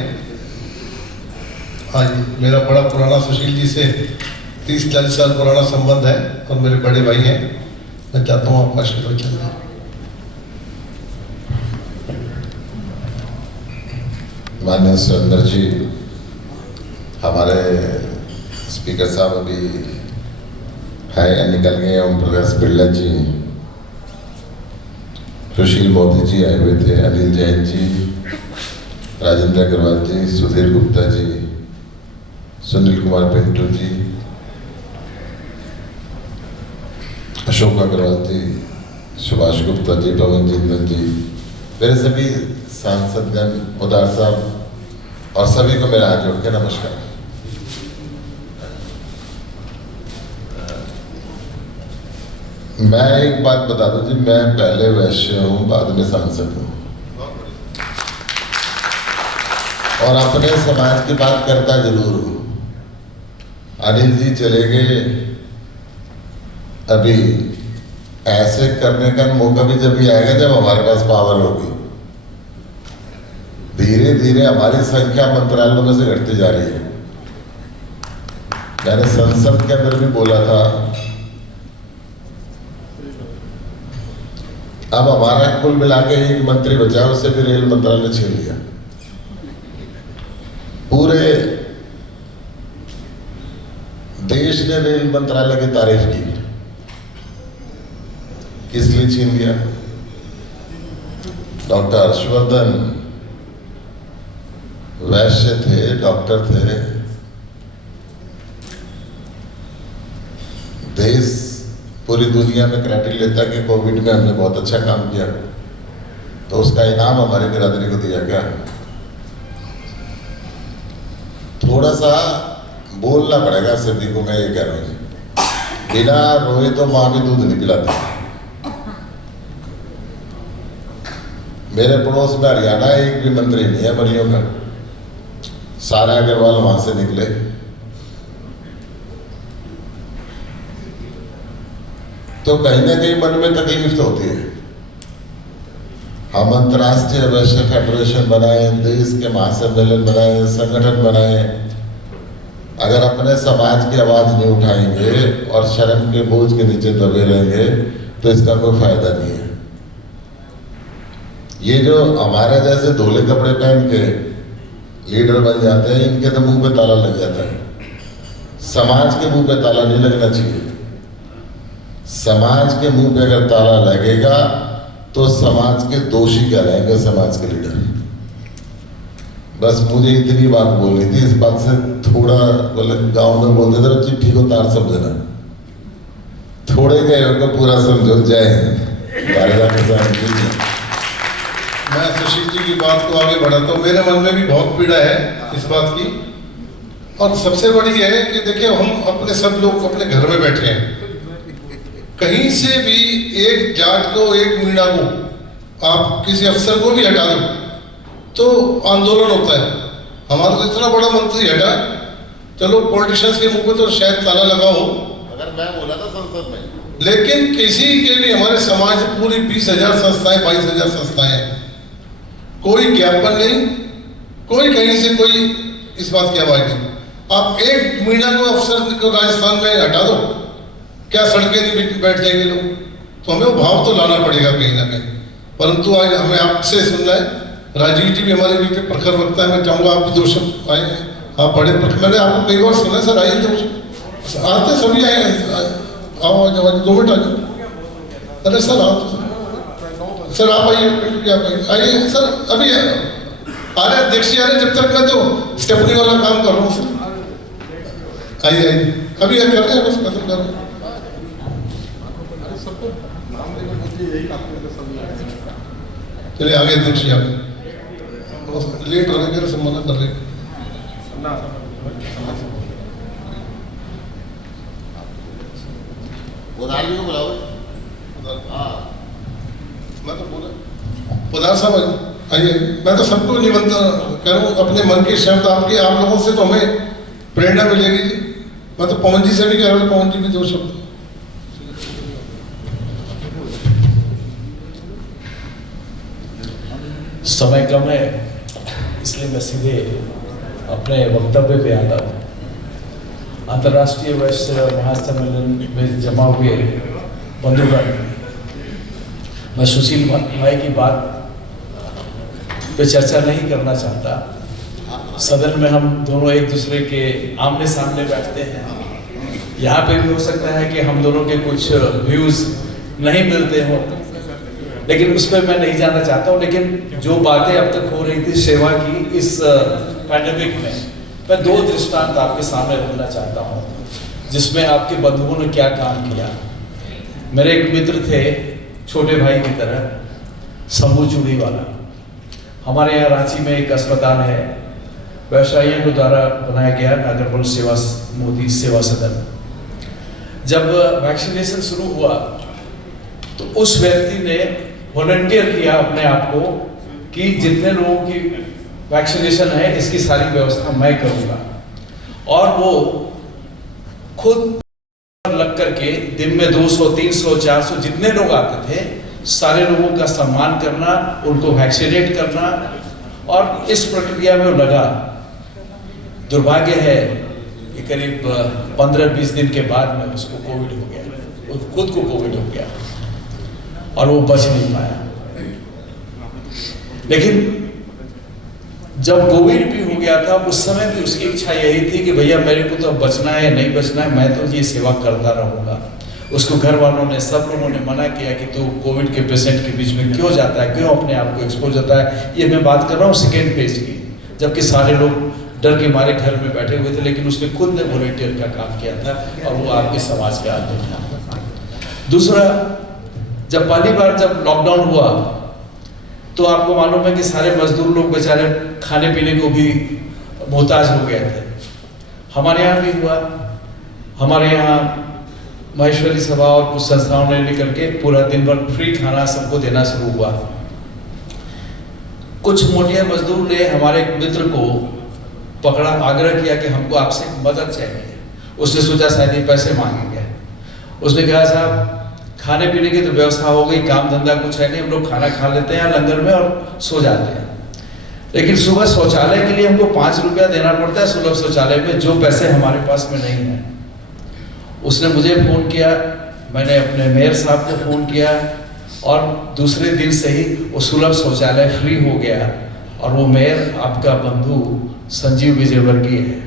आज मेरा बड़ा पुराना सुशील जी से 30-40 साल पुराना संबंध है और मेरे बड़े भाई हैं। मैं चाहता हूँ आपका आशीर्वचन दें। माननीय सुरेंद्र जी, हमारे स्पीकर साहब अभी है या निकल गए। ओम प्रकाश बिरला जी, सुशील मोदी जी आए हुए थे, अनिल जैन जी, राजेंद्र अग्रवाल जी, सुधीर गुप्ता जी, सुनील कुमार पिंटू जी, अशोक अग्रवाल जी, सुभाष गुप्ता जी, पवन जिंदल जी, मेरे सभी सांसदगण, उदार साहब और सभी को मेरा हाथ जोड़ के नमस्कार। मैं एक बात बता दूं जी, मैं पहले वैश्य हूं, बाद में सांसद हूं और अपने समाज की बात करता जरूर हूं। अनिल जी चले गए, अभी ऐसे करने का मौका भी जब भी आएगा जब हमारे पास पावर होगी। धीरे धीरे हमारी संख्या मंत्रालयों में से घटती जा रही है। मैंने संसद के अंदर भी बोला था, अब हमारा कुल मिला के एक मंत्री बचा, उससे भी रेल मंत्रालय छीन लिया। पूरे देश ने रेल मंत्रालय की तारीफ की। किस लिए छीन लिया? डॉक्टर हर्षवर्धन वैश्य थे, डॉक्टर थे, देश पूरी दुनिया में क्रेडिट लेता कि कोविड में हमने बहुत अच्छा काम किया, तो उसका इनाम हमारी बिरादरी को दिया क्या? थोड़ा सा बोलना पड़ेगा सभी को। मैं ये कह रहा हूँ, बिना रोए तो माँ भी दूध नहीं पिलाती। मेरे पड़ोस में हरियाणा एक भी मंत्री नहीं है मरियों का। सारा अग्रवाल वहां से निकले। तो कहीं ना कहीं मन में तकलीफ तो होती है। हम अंतर्राष्ट्रीय वैश्य फेडरेशन बनाए, देश के महासम्मेलन बनाए, संगठन बनाए, अगर अपने समाज की आवाज नहीं उठाएंगे और शर्म के बोझ के नीचे दबे रहेंगे तो इसका कोई फायदा नहीं है। ये जो हमारे जैसे धोले कपड़े पहन के लीडर बन जाते हैं, इनके तो मुंह पे ताला लग जाता है। समाज के मुंह पे ताला नहीं लगना चाहिए। समाज के मुंह पे अगर ताला लगेगा तो समाज के दोषी कहलाएंगे समाज के लीडर। बस मुझे इतनी बात बोलनी थी। इस बात से थोड़ा मतलब गांव में बोलते थे चिट्ठी को तार समझना, थोड़े गए को पूरा समझो। जय। मैं सुशील जी की बात को आगे बढ़ाता हूँ। मेरे मन में भी बहुत पीड़ा है इस बात की, और सबसे बड़ी यह है कि देखिए हम अपने सब लोग अपने घर में बैठे हैं, कहीं से भी एक जाट को एक मीणा को आप किसी अफसर को भी हटा दो तो आंदोलन होता है। हमारा तो इतना बड़ा मंत्री हटा, चलो पॉलिटिशियंस के मुंह पे तो शायद ताला लगा हो, अगर मैं बोला था संसद में, लेकिन किसी के भी हमारे समाज पूरी 20,000 संस्थाएं 22,000 संस्थाएं हैं, कोई ज्ञापन नहीं, कोई कहीं से कोई इस बात की आवाज नहीं। आप एक मीणा को अफसर को राजस्थान में हटा दो, क्या सड़कें नहीं बैठ जाएंगे लोग? तो हमें वो भाव तो लाना पड़ेगा कहीं ना कहीं। परंतु आज हमें आपसे सुनना है, राजीव जी भी हमारे बीच में प्रखर वक्ता है। मैं चाहूँगा आप भी दो शब्द आए, आप बड़े प्रखर, मैंने आपको कई बार सुना सर, आइए तो आते सभी आए, आओ 2 मिनट आ जाओ। अरे सर आओ सर, आप आइए सर, अभी आ रहे अध्यक्ष आ रहे, जब तक मैं तो स्टेपनी वाला काम कर रहा हूँ सर। आइए अभी कर रहे हैं, बस खत्म कर रहे हैं। चलिए आगे अध्यक्ष जी, लेट हो रहे सब मना कर रहे। को बुलाओ। मैं तो बोला पदार साहब आइए। मैं तो सबको निमंत्रण करूँ, अपने मन के शब्द आपके, आप लोगों से तो हमें प्रेरणा मिलेगी जी। मैं तो पवन जी से भी कह रहा हूँ, पवन जी भी 2 शब्द। समय कम है, इसलिए मैं सीधे अपने वक्तव्य पे आता हूँ। अंतर्राष्ट्रीय वैश्य महासम्मेलन में जमा हुए बंधुगण, मैं सुशील भाई की बात पे चर्चा नहीं करना चाहता। सदन में हम दोनों एक दूसरे के आमने सामने बैठते हैं, यहाँ पे भी हो सकता है कि हम दोनों के कुछ व्यूज नहीं मिलते हों, लेकिन उस पर मैं नहीं जाना चाहता हूँ। लेकिन जो बातें अब तक हो रही थी सेवा की इस पैंडेमिक में, मैं 2 दृष्टांत आपके सामने रखना चाहता हूँ जिसमें आपके बंधुओं ने क्या काम किया। मेरे एक मित्र थे, छोटे भाई की तरह, शंभू चूड़ी वाला। हमारे यहाँ रांची में एक अस्पताल है, व्यवसायियों के द्वारा बनाया गया नागरपुर सेवा मोदी सेवा सदन। जब वैक्सीनेशन शुरू हुआ तो उस व्यक्ति ने वॉलंटियर किया अपने आप को कि जितने लोगों की वैक्सीनेशन है इसकी सारी व्यवस्था मैं करूंगा, और वो खुद लग करके दिन में 200, 300, 400 जितने लोग आते थे सारे लोगों का सम्मान करना, उनको वैक्सीनेट करना, और इस प्रक्रिया में वो लगा। दुर्भाग्य है कि करीब 15-20 दिन के बाद में उसको कोविड हो गया, खुद को कोविड हो गया और वो बच नहीं पाया। लेकिन जब कोविड भी हो गया था उस समय भी उसकी इच्छा यही थी कि भैया मेरे को तो अब बचना है, नहीं बचना है, मैं तो ये सेवा करता रहूंगा। उसको घर वालों ने, सब लोगों ने मना किया कि तू कोविड के पेशेंट के बीच में क्यों जाता है, क्यों अपने आप को एक्सपोज होता है। ये मैं बात कर रहा हूँ सेकेंड फेज की, जबकि सारे लोग डर के मारे घर में बैठे हुए थे, लेकिन उसने खुद ने वॉलंटियर का काम किया था और वो आपके समाज का आदमी था। दूसरा, जब पहली बार जब लॉकडाउन हुआ तो आपको मालूम है कि सारे मजदूर लोग बेचारे खाने पीने को भी मोहताज हो गए थे। हमारे यहाँ भी हुआ। हमारे यहाँ महेश्वरी सभा और कुछ संस्थाओं ने लेकर के पूरा दिन भर फ्री खाना सबको देना शुरू हुआ। कुछ मोटिया मजदूर ने हमारे एक मित्र को पकड़ा, आग्रह किया कि हमको आपसे मदद चाहिए। उसने सोचा शायद ये पैसे मांगेंगे। उसने कहा साहब खाने पीने की तो व्यवस्था हो गई, काम धंधा कुछ है नहीं, हम लोग खाना खा लेते हैं लंगर में और सो जाते हैं, लेकिन सुबह शौचालय के लिए हमको 5 रुपया देना पड़ता है सुलभ शौचालय में, जो पैसे हमारे पास में नहीं है। उसने मुझे फोन किया, मैंने अपने मेयर साहब को फोन किया और दूसरे दिन से ही वो सुलभ शौचालय फ्री हो गया। और वो मेयर आपका बंधु संजीव विजयवर्गीय है।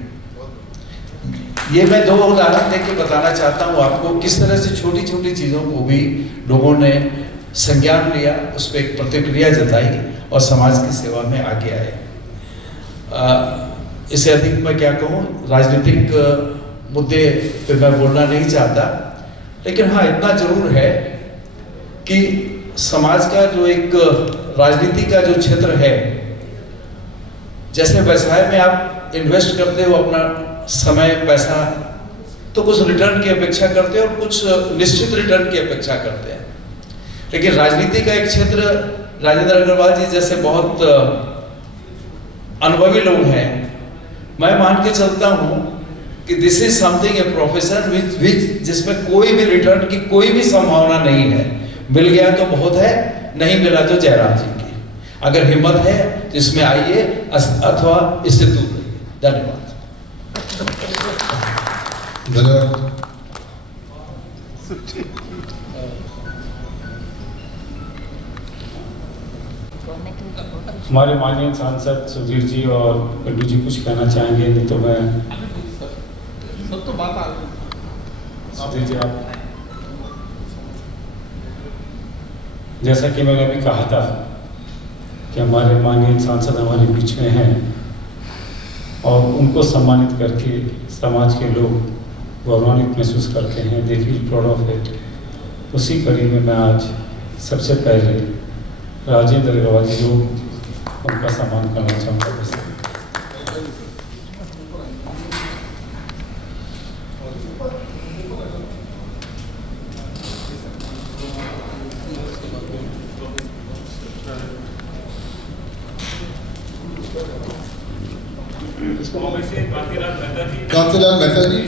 ये मैं 2 उदाहरण देके बताना चाहता हूँ आपको किस तरह से छोटी छोटी चीज़ों को भी लोगों ने संज्ञान लिया, उस पर एक प्रतिक्रिया जताई और समाज की सेवा में आगे आए। इससे अधिक मैं क्या कहूँ, राजनीतिक मुद्दे पे मैं बोलना नहीं चाहता, लेकिन हाँ इतना जरूर है कि समाज का जो एक राजनीति का जो क्षेत्र है, जैसे व्यवसाय में आप इन्वेस्ट करते हो अपना समय पैसा, तो कुछ रिटर्न की अपेक्षा करते हैं और कुछ निश्चित रिटर्न की अपेक्षा करते हैं। लेकिन राजनीति का एक क्षेत्र, राजेंद्र अग्रवाल जी जैसे बहुत अनुभवी लोग हैं, मैं मान के चलता हूं कि this is something a profession which जिसमें कोई भी रिटर्न की कोई भी संभावना नहीं है। मिल गया तो बहुत है, नहीं मिला तो जयराम जी की। अगर हिम्मत है तो इसमें आइए अथवा इससे दूर रहिए। धन्यवाद। धन्यवाद। हमारे माननीय सांसद सुधीर जी और गड्डू जी कुछ कहना चाहेंगे, नहीं तो मैं सब तो बात आ सुधीर जी आप। जैसा कि मैंने अभी कहा था कि हमारे माननीय सांसद हमारे बीच में हैं और उनको सम्मानित करके समाज के लोग गौरवान्वित महसूस करते हैं, they feel proud of it. उसी कड़ी में मैं आज सबसे पहले राजेंद्र अग्रवाल जी को उनका सम्मान करना चाहूँगा। कांतिलाल मेहता जी,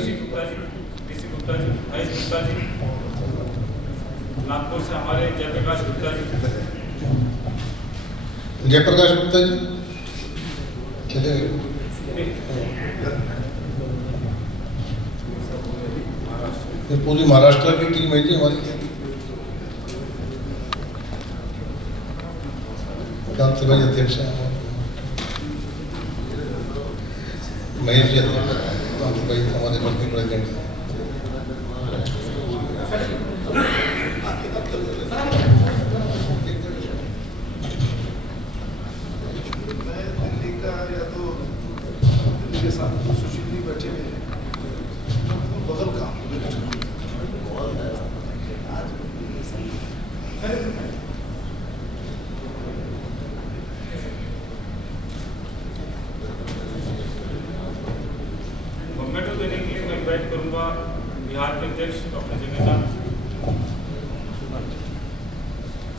नागपुर से हमारे जयप्रकाश गुप्ता जी, जयप्रकाश गुप्ता जी, ये पूरी महाराष्ट्र की टीम है जी हमारी। कांति भाई अध्यक्ष हैं, महेश जी अध्यक्ष, कांति भाई हमारे वर्किंग प्रेसिडेंट हैं। देने के लिए मैं इन्वाइट करूंगा बिहार के अध्यक्ष डॉक्टर जगन्नाथ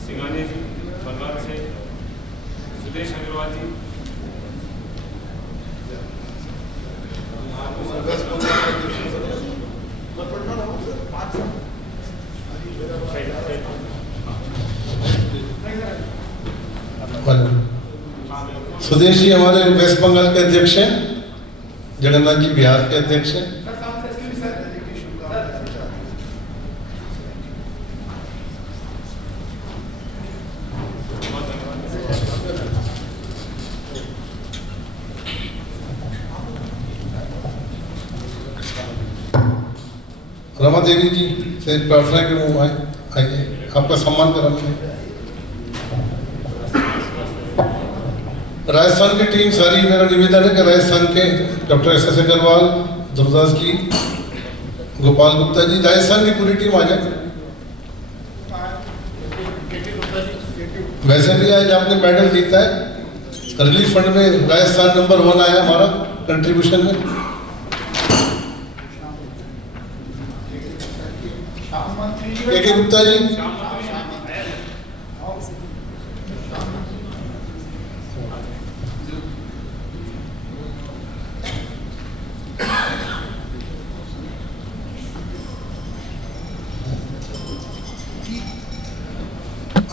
सिंघानिया जी, बंगाल से सुदेश अग्रवाल जी, सुदेश जी हमारे वेस्ट बंगाल के अध्यक्ष हैं, जगन्नाथ जी बिहार के अध्यक्ष हैं। रमा देवी जी से प्रार्थना के वो आइए, आपका सम्मान कराते हैं। राजस्थान की टीम सारी, मेरा निवेदन है कि राजस्थान के डॉक्टर एस अग्रवाल, ध्रुवदास जी, गोपाल गुप्ता जी, राजस्थान की पूरी टीम आ जाए। वैसे भी आज आपने मेडल जीता है, रिलीफ फंड में राजस्थान नंबर 1 आया हमारा कंट्रीब्यूशन में। के गुप्ता जी,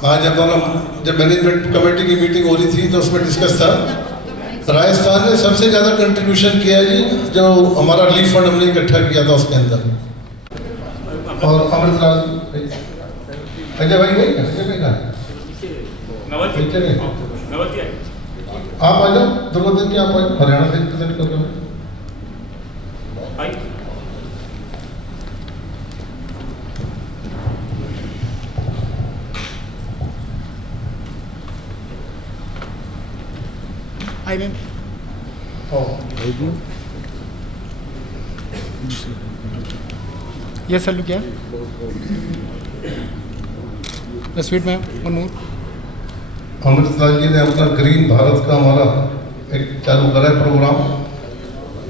आज अपना जब मैनेजमेंट कमेटी की मीटिंग हो रही थी तो उसमें डिस्कस था, राजस्थान ने सबसे ज्यादा कंट्रीब्यूशन किया है जी, जो हमारा रिलीफ फंड हमने इकट्ठा किया था उसके अंदर। और अमृतलाल अजय भाई गए, अजय भाई कहाँ? आप आ जाओ, द्रौपदी जी आप हरियाणा से रिप्रेजेंट कर रहे हो। आई मैम यस हेलो क्या sweet ma'am one more. Amritlal ji ने अपना ग्रीन भारत का हमारा एक चालू करा है प्रोग्राम,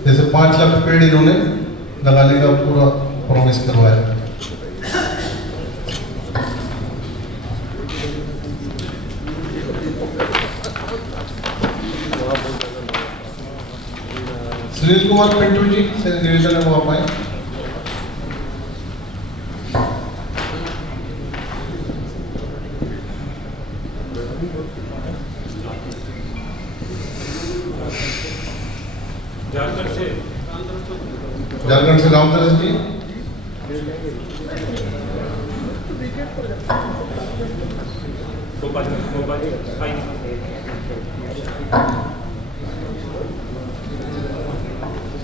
जैसे 5 लाख पेड़ इन्होंने लगाने का पूरा प्रॉमिस करवाया। सुनील कुमार पिंटू जी से निवेदन है वो आप आए। झारखंड से रामदास जी,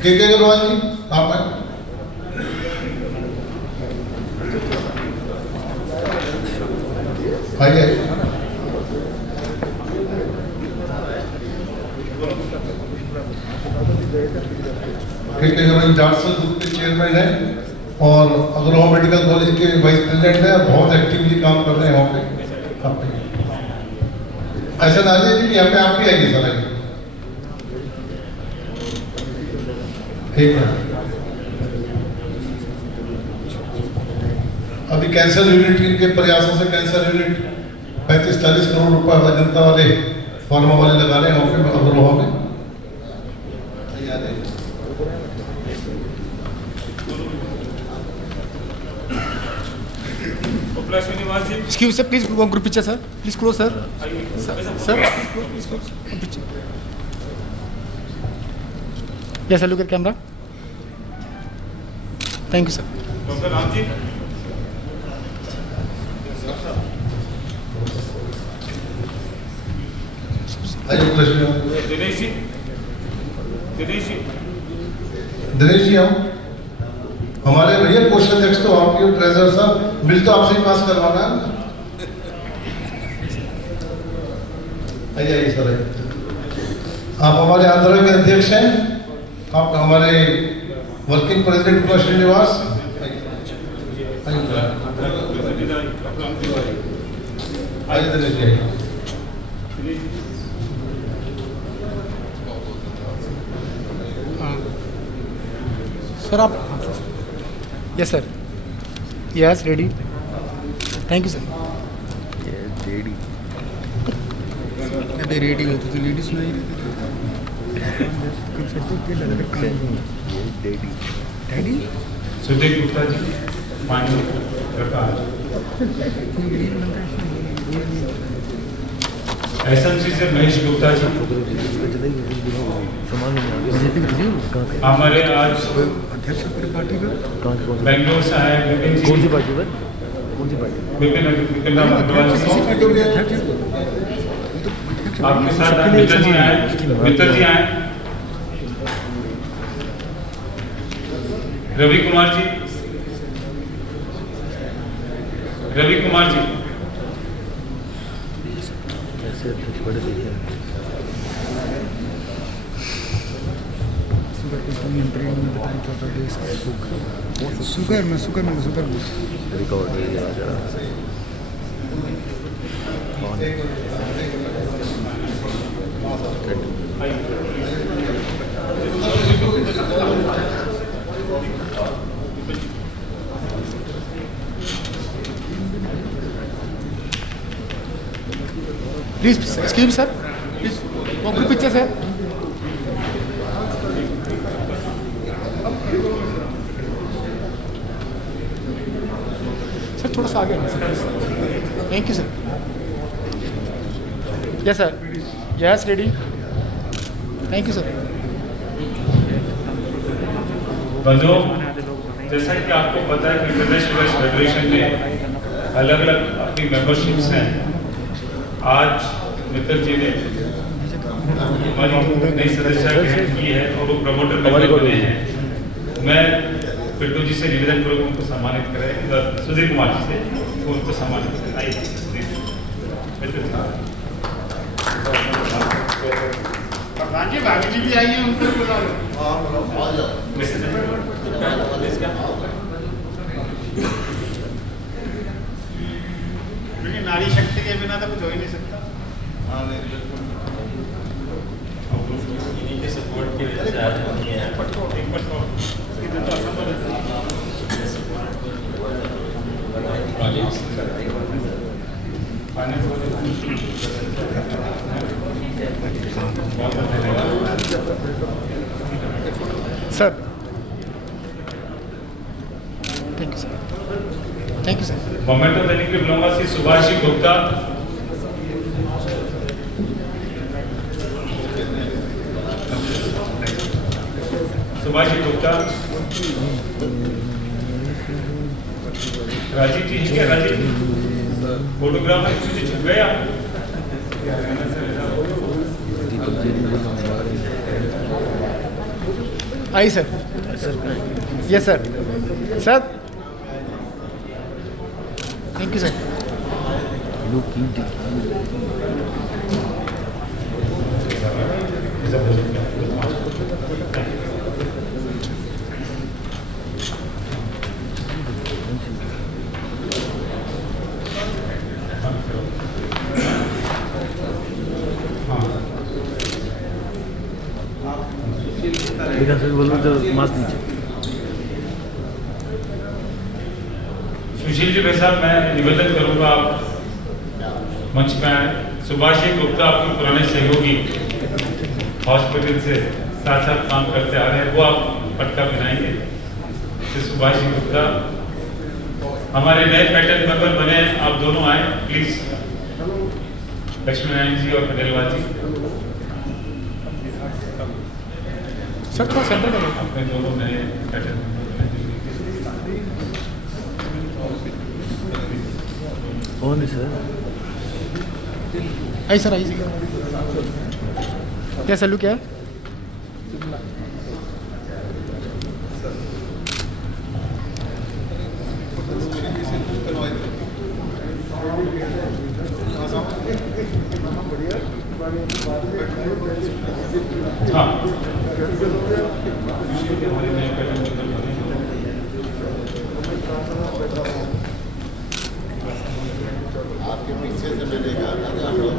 के अग्रवाल जी आप आए। आइए ठीक है, जो जाटसल ग्रुप के चेयरमैन है और अग्रवा मेडिकल कॉलेज के वाइस प्रेसिडेंट है, बहुत एक्टिवली काम कर रहे हैं वहाँ पे। ऐसा ना जी यहाँ पे आप भी आइए सर, आइए ठीक है। अभी कैंसर यूनिट के प्रयासों से कैंसर यूनिट 35-40 करोड़ रुपए अजंता वाले फार्मा वाले लगा रहे हैं वहाँ पे अग्रवा में। Excuse sir, please one group picture sir. Please close sir. Sir, please close. Picture. Yes, look at camera. Thank you sir. Dr. Ramji. Dinesh ji, Dinesh ji आओ। हमारे भैया कोष अध्यक्ष तो आपके ट्रेजरर साहब, बिल तो आपसे ही पास करवाना है। आइए आइए सर, आप हमारे आंध्र के अध्यक्ष हैं, आप हमारे वर्किंग प्रेसिडेंट कुमार श्रीनिवास। आइए दिनेश जी, सर आप yes sir, yes ready, thank you sir. Ready अबे रेडी होती तो लेडीज नहीं डैडी सुदेश गुप्ता जी, पानी प्रकाश। एसएमसी से महेश गुप्ता जी, हमारे आज बेंगलोर से आए विपिन जी, विपिन अग्रवाल जी, आपके साथ मित्तल जी आए, रवि कुमार जी, सुगर में please excuse sir, please one group picture sir. Sir थोड़ा सा आगे, thank you sir. Yes sir, yes ready, thank you sir. बंधुओं, जैसा कि आपको पता है कि इंटरनेशनल फेडरेशन में अलग अलग अपनी मेंबरशिप्स हैं। आज मित्तल जी ने हमारी नई सदस्य ग्रहण की है और वो प्रमोटर मेंबर बने हैं। मैं पिट्टू जी से निवेदन करूँगा उनको सम्मानित करें, सुधीर कुमार जी से उनको सम्मानित करें। आइए सुधीर, प्रधान जी, भाभी जी भी आई है, उनको बुला लो। नारी शक्ति के बिना तो कुछ हो ही नहीं सकता। सपोर्ट की वजह से आज हम ये हैं। Sir thank you sir, thank you sir. Memento देने के लिए बुलाऊंगा श्री सुभाष जी गुप्ता, राजीव जी है क्या? राजीव फोटोग्राफर छुप गए आप? आई sir, yes sir, sir thank you sir. Sushil ji भाई साहब, मैं निवेदन करूंगा आप मंच पे आए। सुभाष जी गुप्ता आपके पुराने सहयोगी, हॉस्पिटल से साथ साथ काम करते आ रहे हैं, वो आप पटका पहनाएंगे। तो सुभाष जी गुप्ता हमारे नए पैटर्न मेंबर बने, आप दोनों आए प्लीज। लक्ष्मी नारायण जी और पटेलवाल जी सर थोड़ा सेंटर में अपने दोनों नए पैटर्न कौन है सर? आई सर, आई क्या सलू क्या है? हाँ आपके पीछे से मैंने कहा था कि आप लोग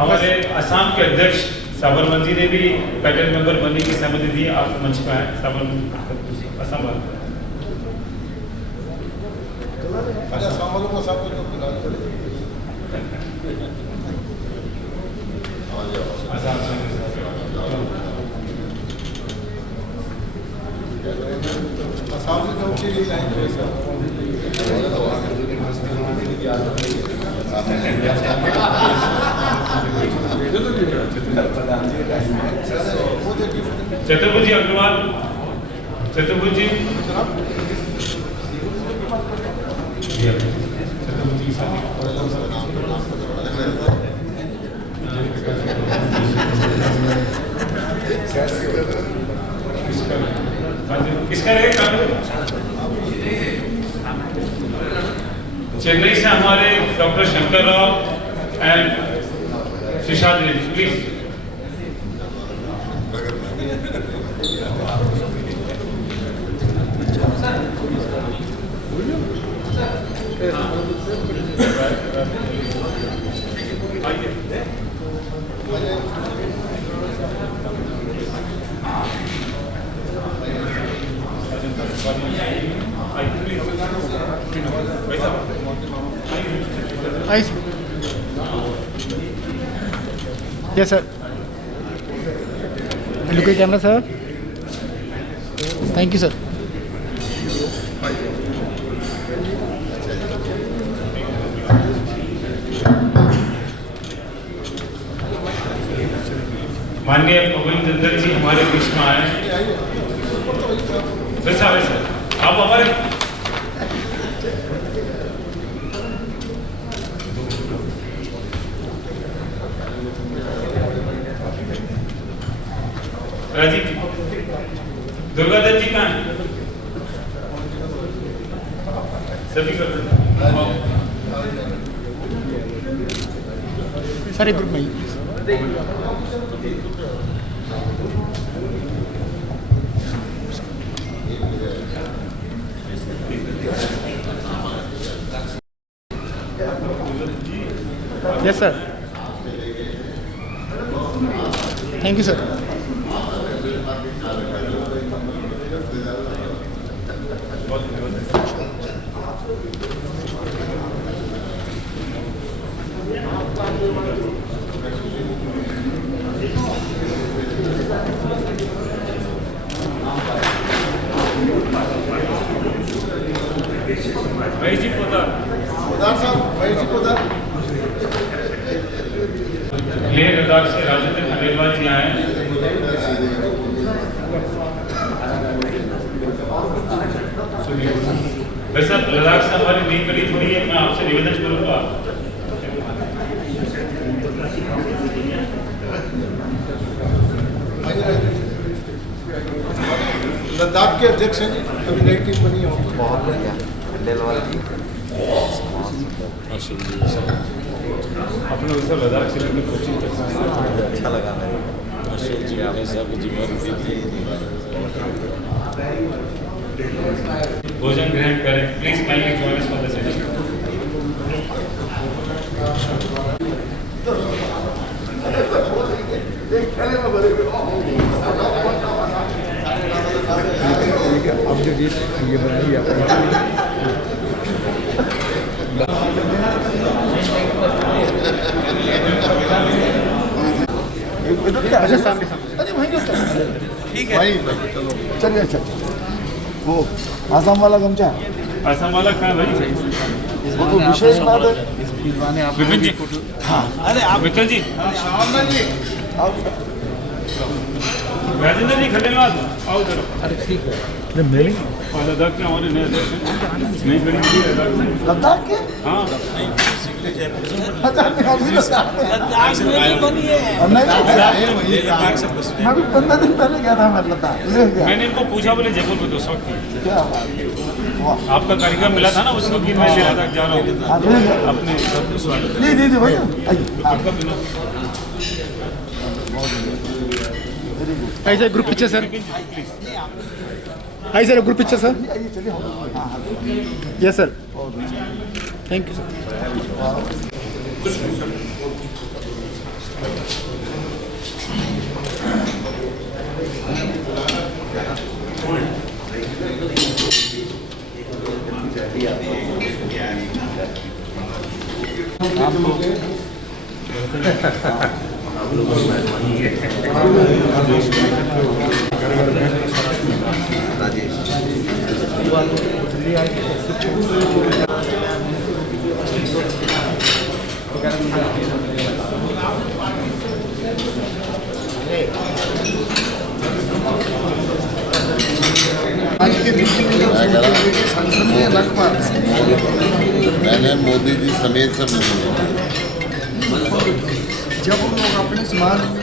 हमारे असम के अध्यक्ष साबरमती जी ने भी पैटर्न मेंबर बनने की सहमति दी। आप मंच पर आए। असम वाले चतुर्भुज जी अग्रवाल, चतुर्भुज जी किसका रहेगा? चेन्नई से हमारे doctor Shankar Rao and Shishad Reddy, please. Yes, sir. Look at camera, sir. Thank you, sir. माननीय पवन चंद्र जी हमारे बीच में आए। वैसा वैसा आप हमारे राजीव जी, दुर्गादत्त जी कहाँ हैं? सभी कर सारे ग्रुप में ही। Yes, sir. Thank you, sir. भाई जी पोदार साहब, भाई जी पोदार। लेह लद्दाख से राजेंद्र खंडेलवाल जी आए हैं। वैसे लद्दाख से हमारी नई कड़ी थोड़ी है, मैं आपसे निवेदन करूंगा। लद्दाख के अध्यक्ष हैं, अभी नई टीम बनी है। बहुत बढ़िया खंडेलवाल जी। अपने उसे लद्दाख से लेकर कोचिंग तक अच्छा लगा मेरे भोजन ग्रहण करें। Please kindly join us for the session. अब जो ये बनाई आपने अच्छा सामने अरे वहीं ठीक है भाई चलो चलिए। अच्छा वो आसाम वाला गमछा, आसाम वाला कहाँ भाई? वो तो विशेष बात है। विपिन जी, हाँ अरे आप विकल जी, राजेंद्र जी खंडेलवाल आओ जरा। अरे ठीक है मेरी और लद्दाख के हमारे नए अध्यक्ष नई कड़ी की लद्दाख के हाँ मैं भी 15 दिन पहले गया था। मैं लद्दाख मैंने इनको पूछा, बोले जयपुर में 200 की। क्या आपका कार्यक्रम मिला था ना उसको कि मैं लद्दाख जा रहा हूँ अपने जी भैया। ऐसे group picture sir, high sir group picture sir. Yes sir, thank you sir. Rajesh आज के मीटिंग में मैं कह रहा हूं, संसद में अलग बात है। मैंने मोदी जी समेत सब लोगों को जब हम लोग अपने समाज में